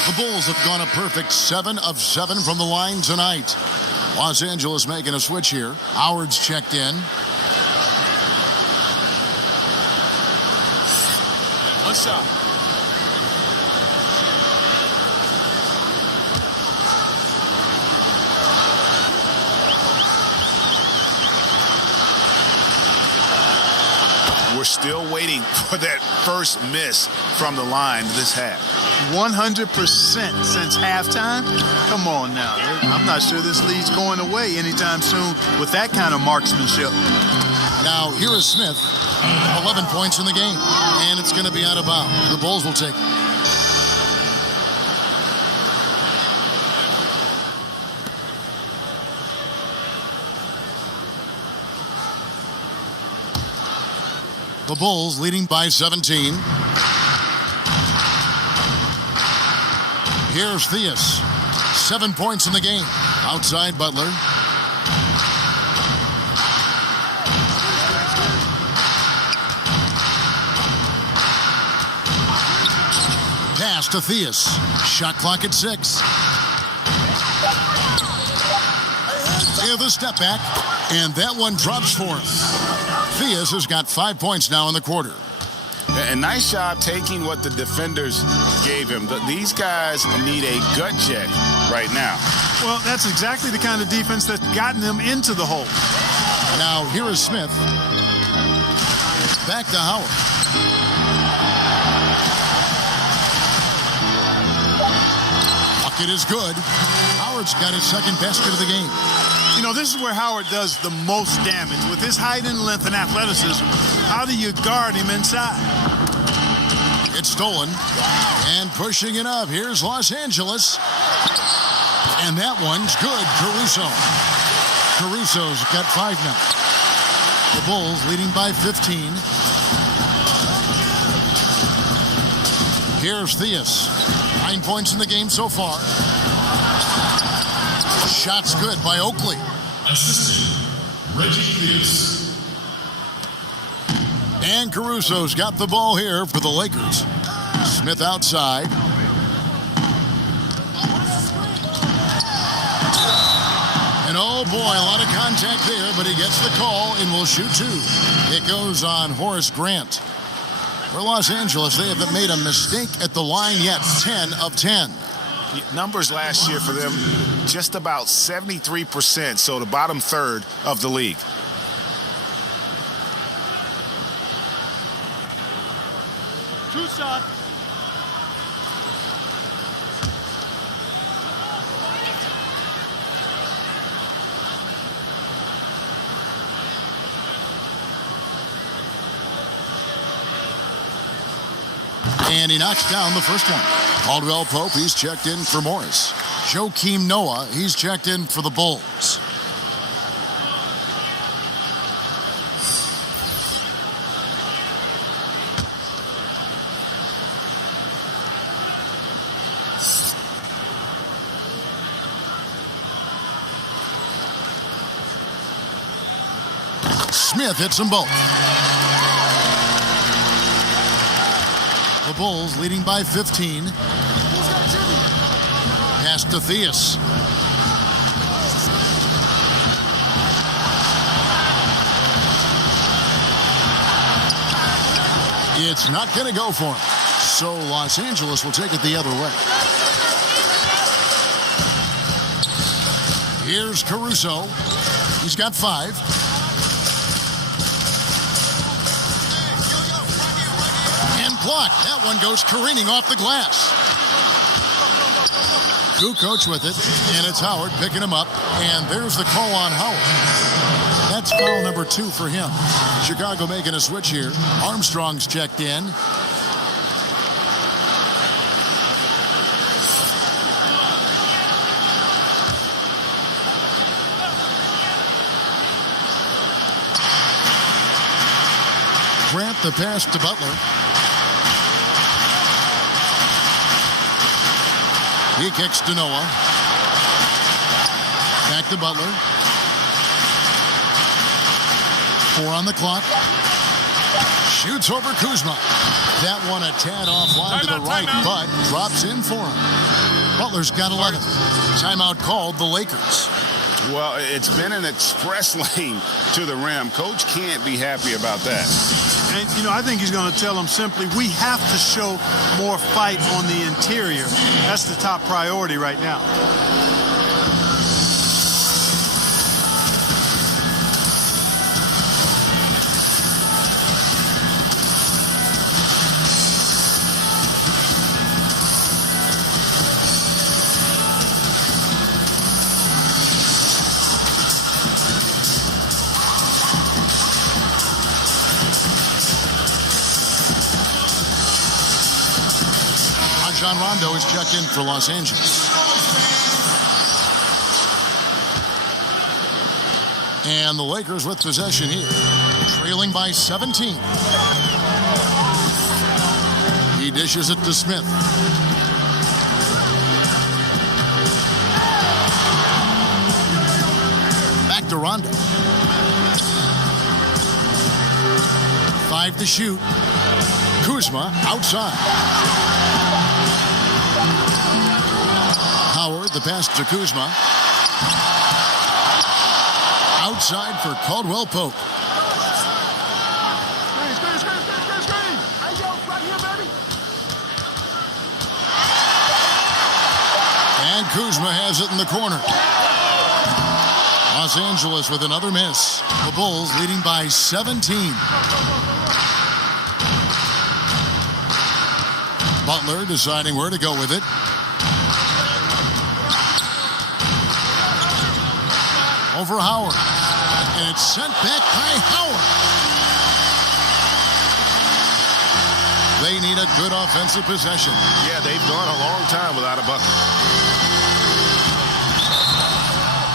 The Bulls have gone a perfect 7 of 7 from the line tonight. Los Angeles making a switch here. Howard's checked in. One shot. We're still waiting for that first miss from the line this half. 100% since halftime? Come on now. I'm not sure this lead's going away anytime soon with that kind of marksmanship. Now, here is Smith. 11 points in the game. And it's going to be out of bounds. The Bulls will take it. The Bulls leading by 17. Here's Theus. 7 points in the game. Outside Butler. Pass to Theus. Shot clock at 6. The step back. And that one drops for him. Theus has got 5 points now in the quarter. And nice job taking what the defenders gave him. These guys need a gut check right now. Well, that's exactly the kind of defense that's gotten them into the hole. Now, here is Smith. Back to Howard. Bucket is good. Howard's got his second basket of the game. You know, this is where Howard does the most damage. With his height and length and athleticism, how do you guard him inside? It's stolen. And pushing it up. Here's Los Angeles. And that one's good. Caruso. Caruso's got 5 now. The Bulls leading by 15. Here's Theus. 9 points in the game so far. Shot's good by Oakley. Assistant, Reggie Theus. And Caruso's got the ball here for the Lakers. Smith outside. And oh boy, a lot of contact there, but he gets the call and will shoot 2. It goes on Horace Grant. For Los Angeles, they haven't made a mistake at the line yet. 10 of 10. Numbers last year for them, just about 73%, so the bottom third of the league. Two shot. And he knocks down the first one. Caldwell Pope, he's checked in for Morris. Joakim Noah, he's checked in for the Bulls. Smith hits them both. The Bulls leading by 15. Pass to Theus. It's not going to go for him. So Los Angeles will take it the other way. Here's Caruso. He's got 5. Blocked. That one goes careening off the glass. Kukoc with it, and it's Howard picking him up, and there's the call on Howard. That's foul number 2 for him. Chicago making a switch here. Armstrong's checked in. Grant the pass to Butler. He kicks to Noah. Back to Butler. 4 on the clock. Shoots over Kuzma. That one a tad offline to the right, but drops in for him. Butler's got 11. Timeout called the Lakers. Well, it's been an express lane to the rim. Coach can't be happy about that. And, I think he's going to tell them simply, we have to show more fight on the interior. That's the top priority right now. John Rondo is checked in for Los Angeles. And the Lakers with possession here, trailing by 17. He dishes it to Smith. Back to Rondo. 5 to shoot. Kuzma outside. Howard, the pass to Kuzma. Outside for Caldwell Pope. And Kuzma has it in the corner. Los Angeles with another miss. The Bulls leading by 17. Butler deciding where to go with it. Over Howard. And it's sent back by Howard. They need a good offensive possession. Yeah, they've gone a long time without a bucket.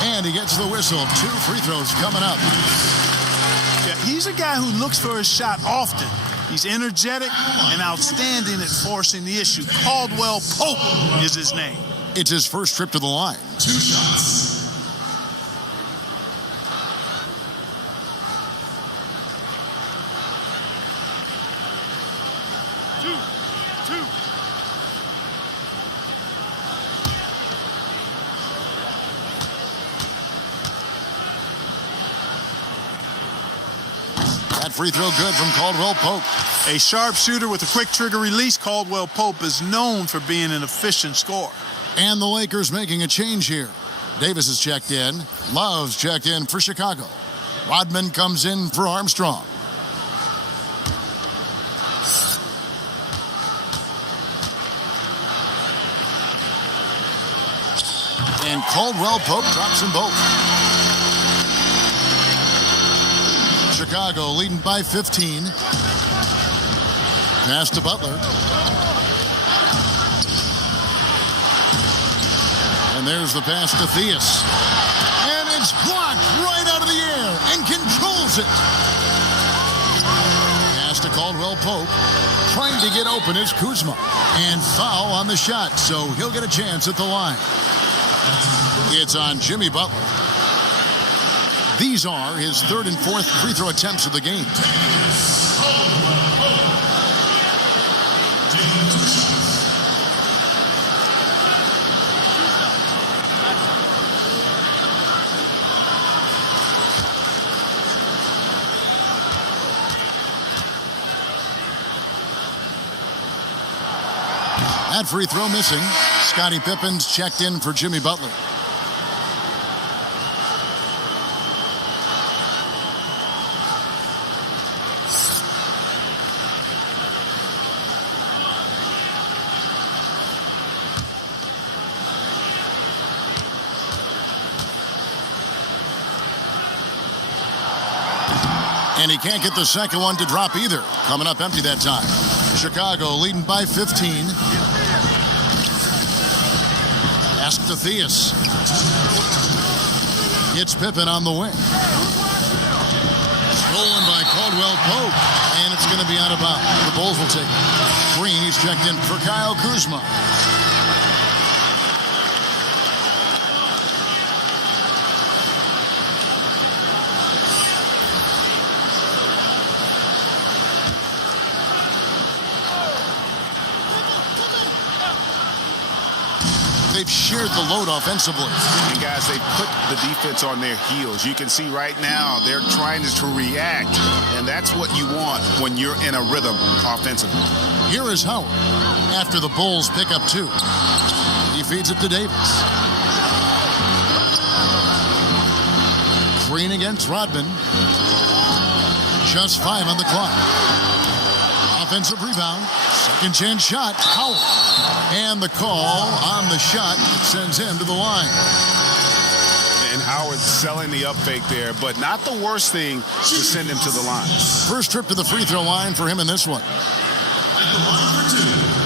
And he gets the whistle. 2 free throws coming up. Yeah, he's a guy who looks for his shot often. He's energetic and outstanding at forcing the issue. Caldwell Pope is his name. It's his first trip to the line. 2 shots. That free throw good from Caldwell Pope. A sharp shooter with a quick trigger release, Caldwell Pope is known for being an efficient scorer. And the Lakers making a change here. Davis is checked in. Love's checked in for Chicago. Rodman comes in for Armstrong. And Caldwell Pope drops them both. Chicago leading by 15. Pass to Butler. And there's the pass to Theus. And it's blocked right out of the air and controls it. Pass to Caldwell Pope. Trying to get open is Kuzma. And foul on the shot, so he'll get a chance at the line. It's on Jimmy Butler. These are his 3rd and 4th free throw attempts of the game. That free throw missing. Scottie Pippen's checked in for Jimmy Butler. And he can't get the second one to drop either. Coming up empty that time. Chicago leading by 15. Pass to Theus. It's Pippen on the wing. Stolen by Caldwell Pope, and it's going to be out of bounds. The Bulls will take it. Green, he's checked in for Kyle Kuzma. They've shared the load offensively. And guys, they put the defense on their heels. You can see right now they're trying to react, and that's what you want when you're in a rhythm offensively. Here is Howard after the Bulls pick up 2. He feeds it to Davis. Green against Rodman. Just 5 on the clock. Offensive rebound. Second chance shot. Howard. And the call on the shot sends him to the line. And Howard selling the up fake there, but not the worst thing to send him to the line. First trip to the free throw line for him in this one. At the line for 2.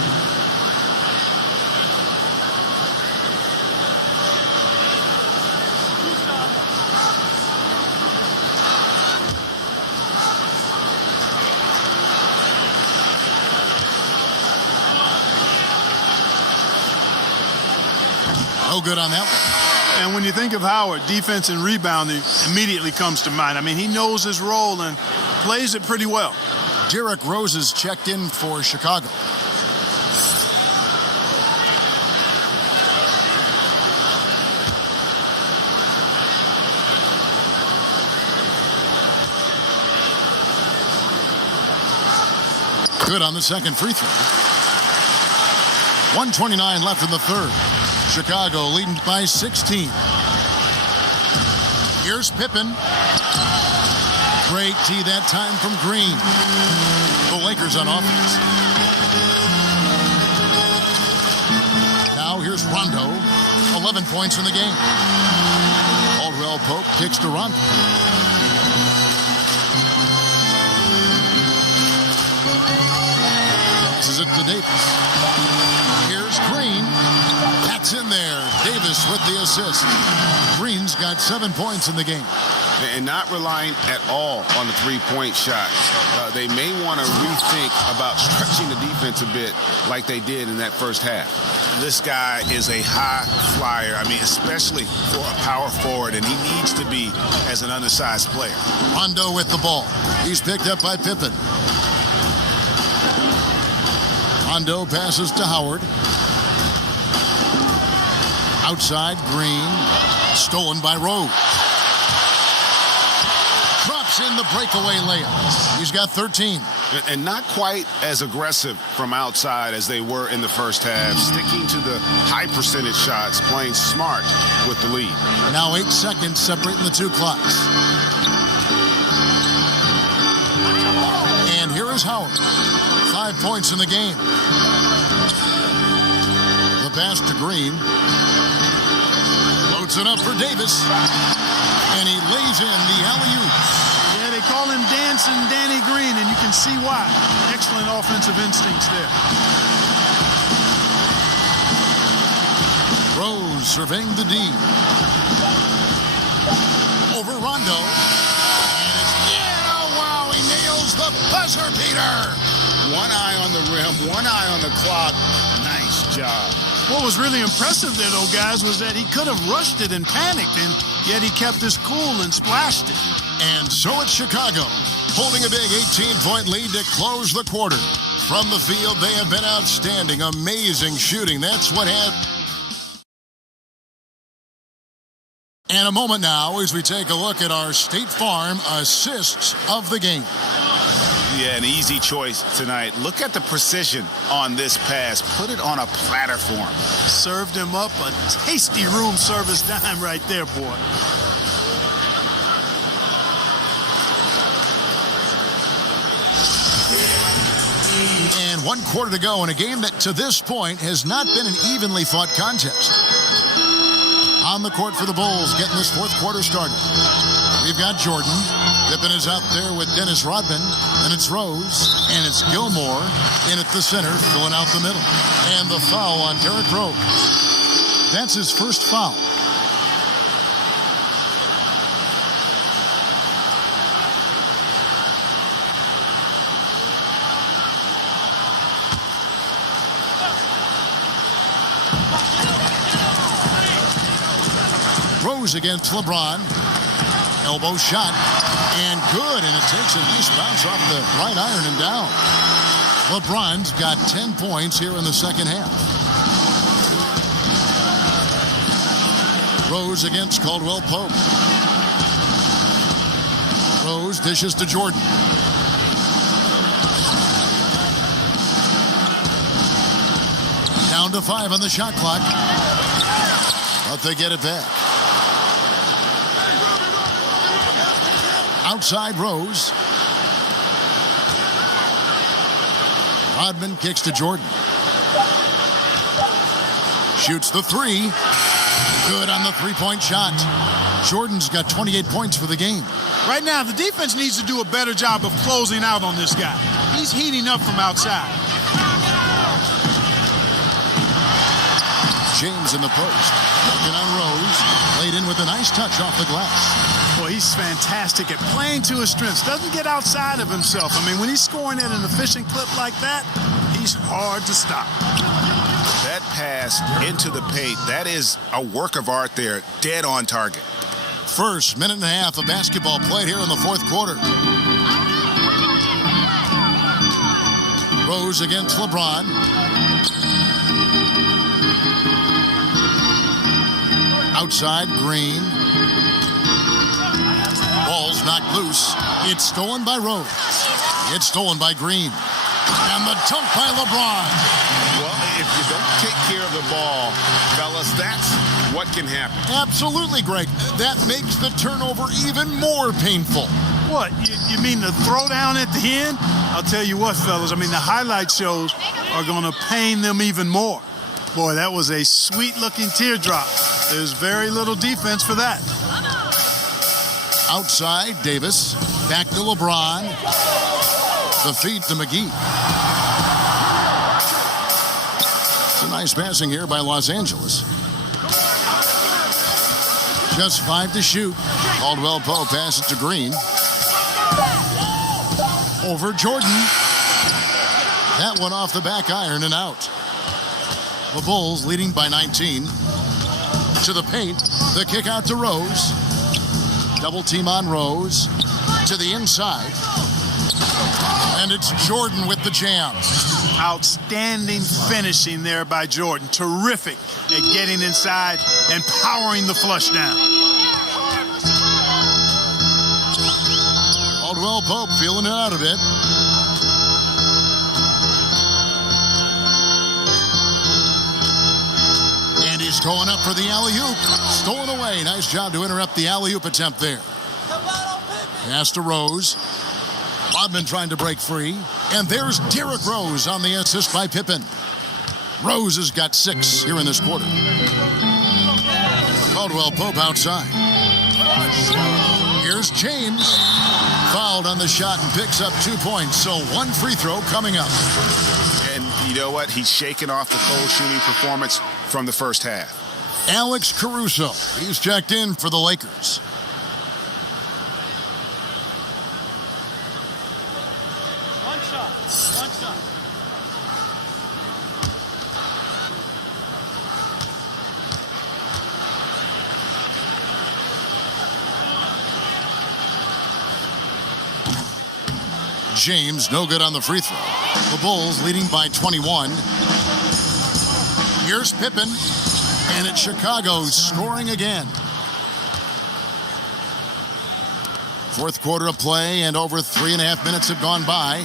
No good on that one. And when you think of Howard, defense and rebounding immediately comes to mind. I mean, he knows his role and plays it pretty well. Derrick Rose is checked in for Chicago. Good on the second free throw. 1:29 left in the third. Chicago leading by 16. Here's Pippen. Great tee that time from Green. The Lakers on offense. Now here's Rondo. 11 points in the game. Caldwell Pope kicks to Rondo. Passes it to Davis. Here's Green. That's in there. Davis with the assist. Green's got 7 points in the game. And not relying at all on the three-point shot. They may want to rethink about stretching the defense a bit like they did in that first half. This guy is a high flyer. I mean, especially for a power forward, and he needs to be as an undersized player. Rondo with the ball. He's picked up by Pippen. Rondo passes to Howard. Outside, Green. Stolen by Rose. Drops in the breakaway layup. He's got 13. And not quite as aggressive from outside as they were in the first half. Sticking to the high percentage shots, playing smart with the lead. Now 8 seconds separating the two clocks. And here is Howard. 5 points in the game. The pass to Green. Loads it up for Davis. And he lays in the alley-oop. Yeah, they call him Dancing Danny Green, and you can see why. Excellent offensive instincts there. Rose surveying the D. Over Rondo. And it's, yeah, wow, he nails the buzzer beater. One eye on the rim, one eye on the clock. Nice job. What was really impressive there, though, guys, was that he could have rushed it and panicked, and yet he kept his cool and splashed it. And so it's Chicago, holding a big 18-point lead to close the quarter. From the field, they have been outstanding. Amazing shooting. That's what happened. And a moment now as we take a look at our State Farm assists of the game. Yeah, an easy choice tonight. Look at the precision on this pass. Put it on a platter for him. Served him up a tasty room service dime right there, boy. And 1 quarter to go in a game that to this point has not been an evenly fought contest. On the court for the Bulls, getting this fourth quarter started. We've got Jordan. Pippen is out there with Dennis Rodman. And it's Rose. And it's Gilmore in at the center, filling out the middle. And the foul on Derrick Rose. That's his first foul. Rose against LeBron. Elbow shot. And good. And it takes a nice bounce off the right iron and down. LeBron's got 10 points here in the second half. Rose against Caldwell Pope. Rose dishes to Jordan. Down to 5 on the shot clock. But they get it back. Outside Rose. Rodman kicks to Jordan. Shoots the three. Good on the three-point shot. Jordan's got 28 points for the game. Right now, the defense needs to do a better job of closing out on this guy. He's heating up from outside. James in the post. Looking on Rose. Laid in with a nice touch off the glass. Boy, he's fantastic at playing to his strengths. Doesn't get outside of himself. I mean, when he's scoring at an efficient clip like that, he's hard to stop. That pass into the paint, that is a work of art there. Dead on target. First minute and a half of basketball played here in the fourth quarter. Rose against LeBron. Outside, Green. Ball's knocked loose. It's stolen by Rose. It's stolen by Green. And the dunk by LeBron. Well, if you don't take care of the ball, fellas, that's what can happen. Absolutely, Greg. That makes the turnover even more painful. What, you mean the throwdown at the end? I'll tell you what, fellas, I mean, the highlight shows are going to pain them even more. Boy, that was a sweet-looking teardrop. There's very little defense for that. Outside, Davis. Back to LeBron. The feed to McGee. It's a nice passing here by Los Angeles. Just 5 to shoot. Caldwell Pope passes to Green. Over Jordan. That one off the back iron and out. The Bulls leading by 19. To the paint. The kick out to Rose. Double team on Rose. To the inside. And it's Jordan with the jam. Outstanding finishing there by Jordan. Terrific at getting inside and powering the flush down. Caldwell Pope feeling it out a bit. And he's going up for the alley-oop. Stolen away. Nice job to interrupt the alley-oop attempt there. Pass to Rose. Rodman trying to break free. And there's Derrick Rose on the assist by Pippen. Rose has got 6 here in this quarter. Caldwell Pope outside. Here's James. Fouled on the shot and picks up 2 points. So 1 free throw coming up. And you know what? He's shaking off the cold shooting performance from the first half. Alex Caruso. He's checked in for the Lakers. One shot. James, no good on the free throw. The Bulls leading by 21. Here's Pippen, and it's Chicago scoring again. Fourth quarter of play, and over 3.5 minutes have gone by.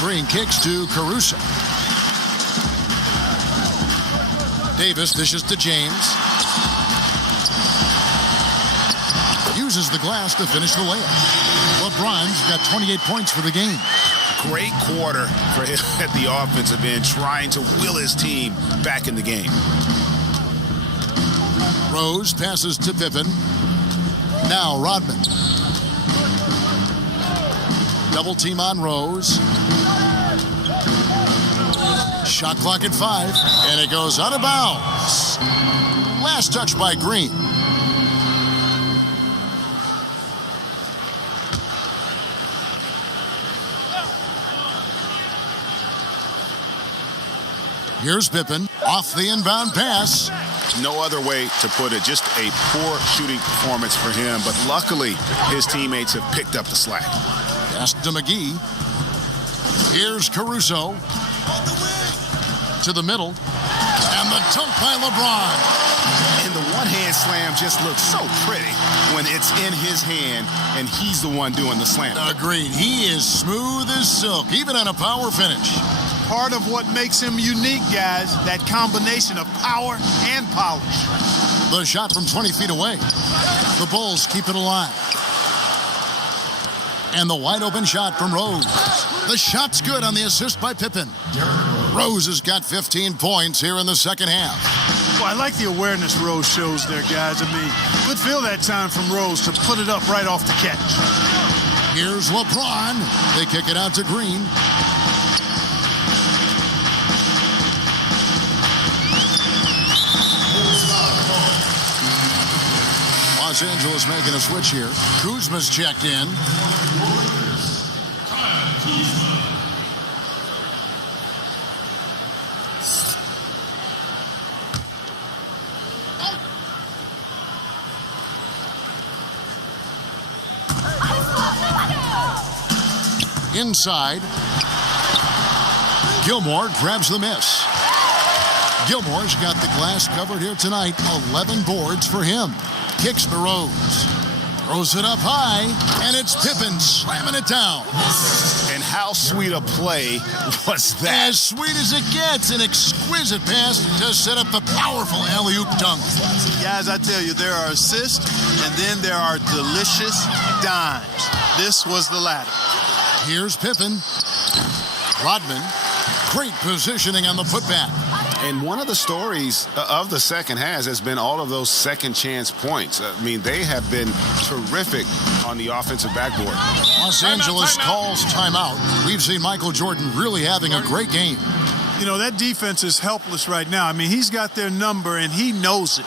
Green kicks to Caruso. Davis dishes to James. Uses the glass to finish the layup. LeBron's got 28 points for the game. Great quarter for him at the offensive end, trying to will his team back in the game. Rose passes to Pippen. Now Rodman. Double team on Rose. Shot clock at 5, and it goes out of bounds. Last touch by Green. Here's Pippen off the inbound pass. No other way to put it. Just a poor shooting performance for him. But luckily, his teammates have picked up the slack. Pass to McGee. Here's Caruso. To the middle. And the dunk by LeBron. And the one-hand slam just looks so pretty when it's in his hand and he's the one doing the slam. Agreed. He is smooth as silk, even on a power finish. Part of what makes him unique, guys, that combination of power and polish. The shot from 20 feet away. The Bulls keep it alive. And the wide open shot from Rose. The shot's good on the assist by Pippen. Rose has got 15 points here in the second half. Well, I like the awareness Rose shows there, guys. I mean, good feel that time from Rose to put it up right off the catch. Here's LeBron. They kick it out to Green. Los Angeles making a switch here. Kuzma's checked in. Inside. Gilmore grabs the miss. Gilmore's got the glass covered here tonight. 11 boards for him. Kicks to Rose. Throws it up high, and it's Pippen slamming it down. And how sweet a play was that? As sweet as it gets, an exquisite pass to set up the powerful alley-oop dunk. Guys, I tell you, there are assists, and then there are delicious dimes. This was the latter. Here's Pippen. Rodman, great positioning on the putback. And one of the stories of the second half has been all of those second chance points. I mean, they have been terrific on the offensive backboard. Los Angeles calls timeout. We've seen Michael Jordan really having a great game. You know, that defense is helpless right now. I mean, he's got their number, and he knows it.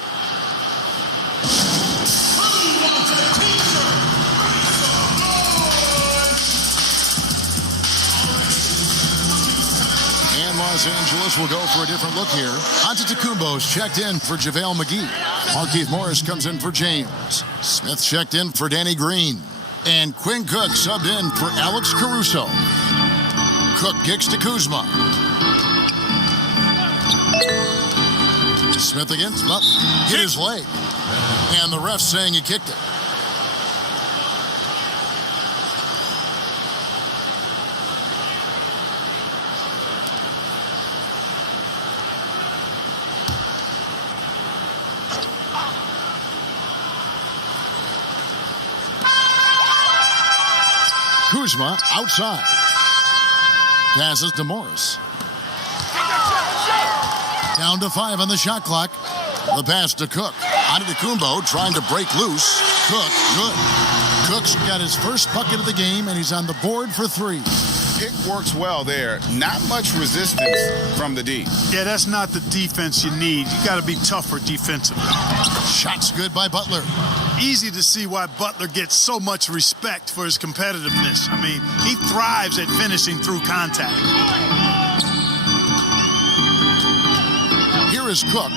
Los Angeles will go for a different look here. Antetokounmpo's checked in for JaVale McGee. Markieff Morris comes in for James. Smith checked in for Danny Green. And Quinn Cook subbed in for Alex Caruso. Cook kicks to Kuzma. Smith against, well, hit his leg. And the ref saying he kicked it. Kuzma outside. Passes to Morris. Down to 5 on the shot clock. The pass to Cook. Antetokounmpo trying to break loose. Cook, good. Cook's got his first bucket of the game, and he's on the board for 3. Pick works well there. Not much resistance from the D. Yeah, that's not the defense you need. You got to be tougher defensively. Shot's good by Butler. Easy to see why Butler gets so much respect for his competitiveness. I mean, he thrives at finishing through contact. Here is Cook.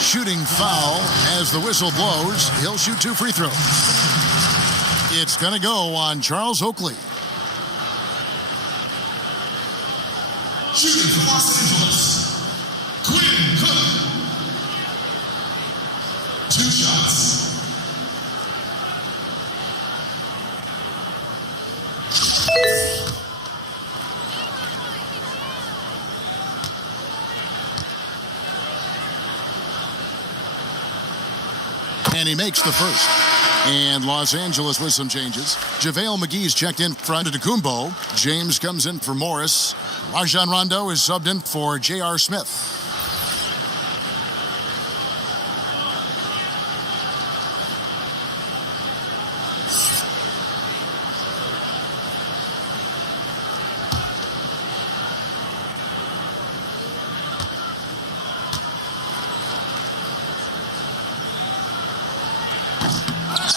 Shooting foul as the whistle blows. He'll shoot 2 free throws. It's going to go on Charles Oakley. Shooting for Los Angeles, Quinn Cook. 2 shots. And he makes the first. And Los Angeles with some changes. JaVale McGee's checked in for Antetokounmpo. James comes in for Morris. Rajon Rondo is subbed in for J.R. Smith.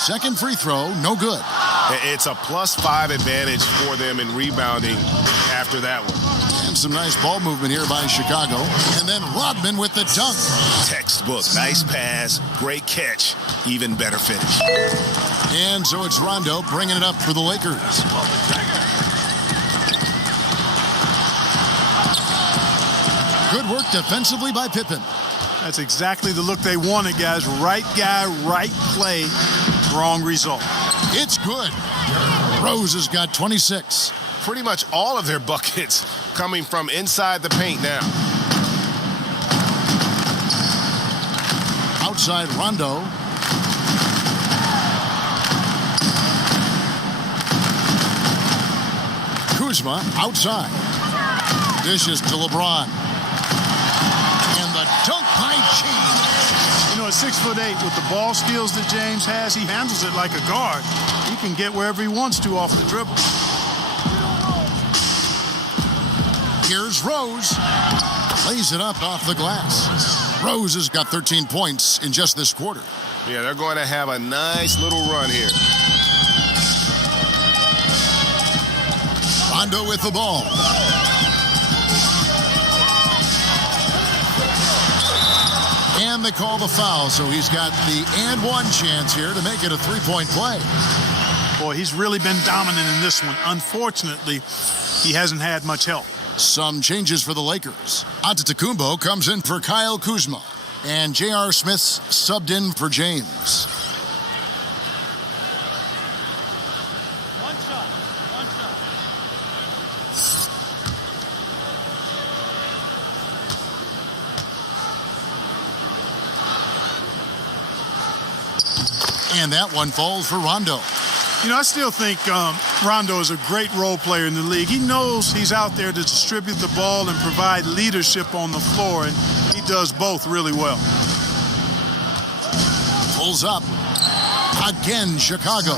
Second free throw, no good. It's a +5 advantage for them in rebounding after that one. And some nice ball movement here by Chicago. And then Rodman with the dunk. Textbook. Nice pass. Great catch. Even better finish. And so it's Rondo bringing it up for the Lakers. Good work defensively by Pippen. That's exactly the look they wanted, guys. Right guy, right play, wrong result. It's good. Rose has got 26. Pretty much all of their buckets coming from inside the paint now. Outside Rondo. Kuzma outside. Dishes to LeBron. And the dunk by James. You know, at 6'8", with the ball skills that James has, he handles it like a guard. He can get wherever he wants to off the dribble. Here's Rose. Lays it up off the glass. Rose has got 13 points in just this quarter. Yeah, they're going to have a nice little run here. Rondo with the ball. And they call the foul, so he's got the and one chance here to make it a three-point play. Boy, he's really been dominant in this one. Unfortunately, he hasn't had much help. Some changes for the Lakers. Antetokounmpo comes in for Kyle Kuzma. And J.R. Smith's subbed in for James. One shot. And that one falls for Rondo. You know, I still think Rondo is a great role player in the league. He knows he's out there to distribute the ball and provide leadership on the floor, and he does both really well. Pulls up. Again, Chicago.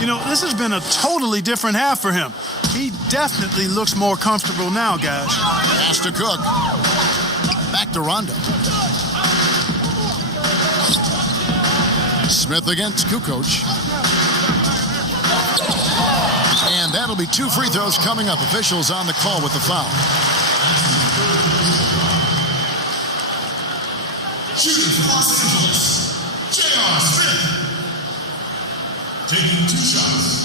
You know, this has been a totally different half for him. He definitely looks more comfortable now, guys. Pass to Cook. Back to Rondo. Smith against Kukoc. And that'll be 2 free throws coming up. Officials on the call with the foul. Shooting for Los Angeles, J.R. Smith. Taking 2 shots.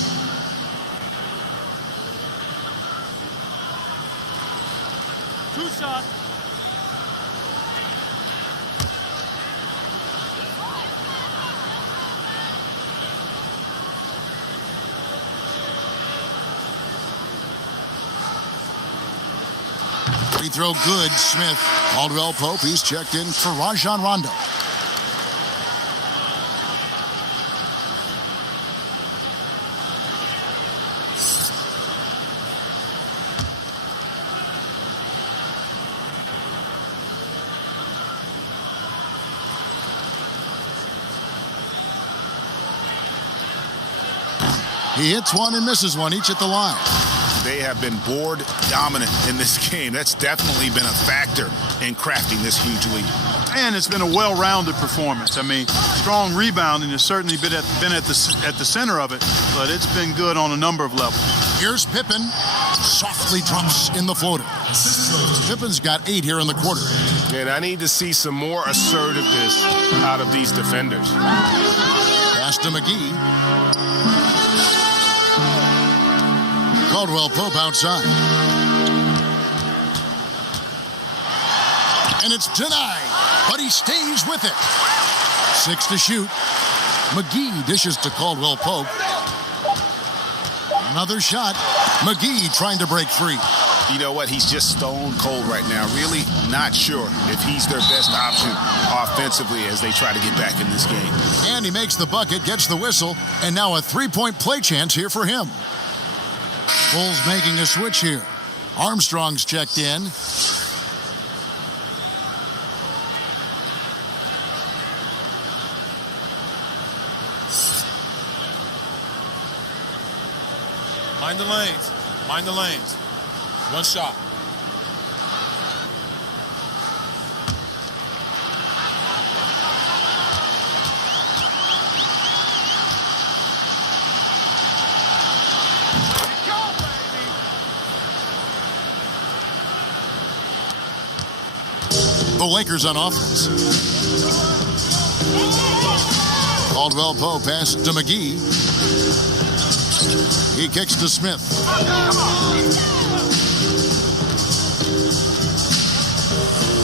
Free throw good, Smith. Caldwell Pope, he's checked in for Rajon Rondo. He hits one and misses one, each at the line. They have been board dominant in this game. That's definitely been a factor in crafting this huge lead. And it's been a well-rounded performance. I mean, strong rebounding has certainly been at the center of it, but it's been good on a number of levels. Here's Pippen. Softly drops in the floater. Pippen's got 8 here in the quarter. And I need to see some more assertiveness out of these defenders. Pass to McGee. Caldwell Pope outside. And it's denied, but he stays with it. 6 to shoot. McGee dishes to Caldwell Pope. Another shot. McGee trying to break free. You know what? He's just stone cold right now. Really not sure if he's their best option offensively as they try to get back in this game. And he makes the bucket, gets the whistle, and now a 3-point play chance here for him. Bulls making a switch here. Armstrong's checked in. Mind the lanes. Mind the lanes. One shot. The Lakers on offense. Caldwell Pope pass to McGee. He kicks to Smith.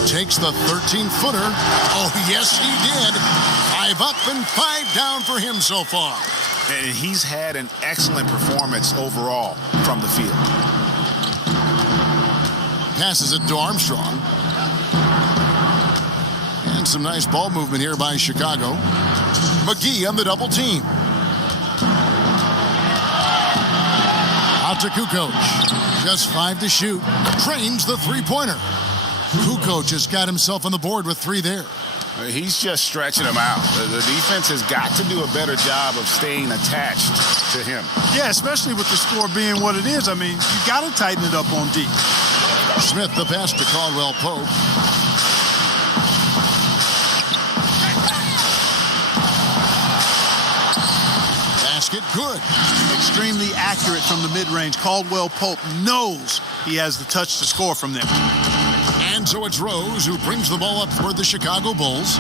Takes the 13-footer. Oh, yes, he did. 5 up and 5 down for him so far. And he's had an excellent performance overall from the field. Passes it to Armstrong. And some nice ball movement here by Chicago. McGee on the double team. Out to Kukoc. Just 5 to shoot. Drains the three-pointer. Kukoc has got himself on the board with 3 there. He's just stretching them out. The defense has got to do a better job of staying attached to him. Yeah, especially with the score being what it is. I mean, you got to tighten it up on D. Smith the pass to Caldwell Pope. Basket good. Extremely accurate from the mid-range. Caldwell Pope knows he has the touch to score from there. And so it's Rose who brings the ball up toward the Chicago Bulls.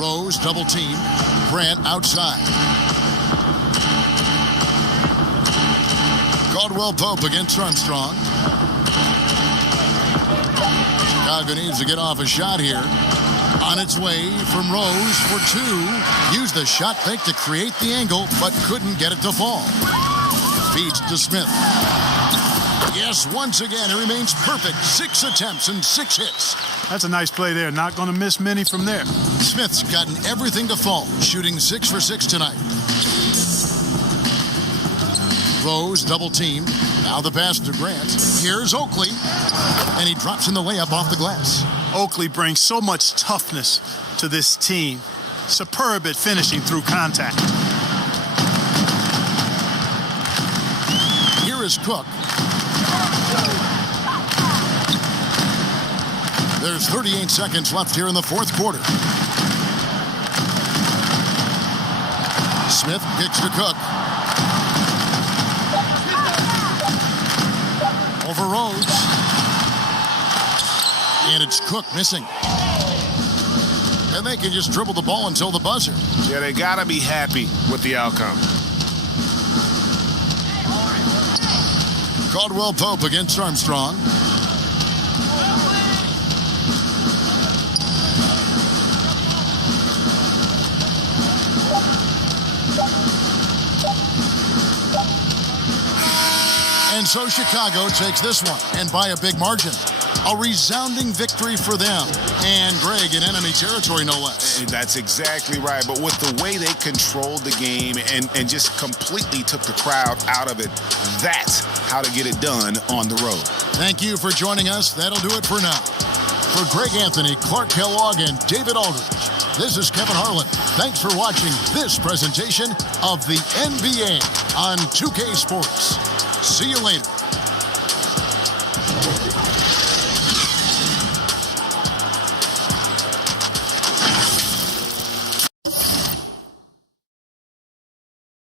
Rose double team. Grant outside. Caldwell Pope against Armstrong. Chicago needs to get off a shot here. On its way from Rose for 2. Used the shot fake to create the angle, but couldn't get it to fall. Feeds to Smith. Yes, once again, it remains perfect. 6 attempts and 6 hits. That's a nice play there. Not going to miss many from there. Smith's gotten everything to fall, shooting 6 for 6 tonight. Rose double team. Now the pass to Grant. Here's Oakley. And he drops in the layup off the glass. Oakley brings so much toughness to this team. Superb at finishing through contact. Here is Cook. There's 38 seconds left here in the 4th quarter. Smith kicks to Cook. Over Rhodes. And it's Cook missing. And they can just dribble the ball until the buzzer. Yeah, they got to be happy with the outcome. Caldwell Pope against Armstrong. And so Chicago takes this one, and by a big margin. A resounding victory for them. And Greg in enemy territory, no less. That's exactly right. But with the way they controlled the game and just completely took the crowd out of it, that's how to get it done on the road. Thank you for joining us. That'll do it for now. For Greg Anthony, Clark Kellogg, and David Aldridge, this is Kevin Harlan. Thanks for watching this presentation of the NBA on 2K Sports. See you later.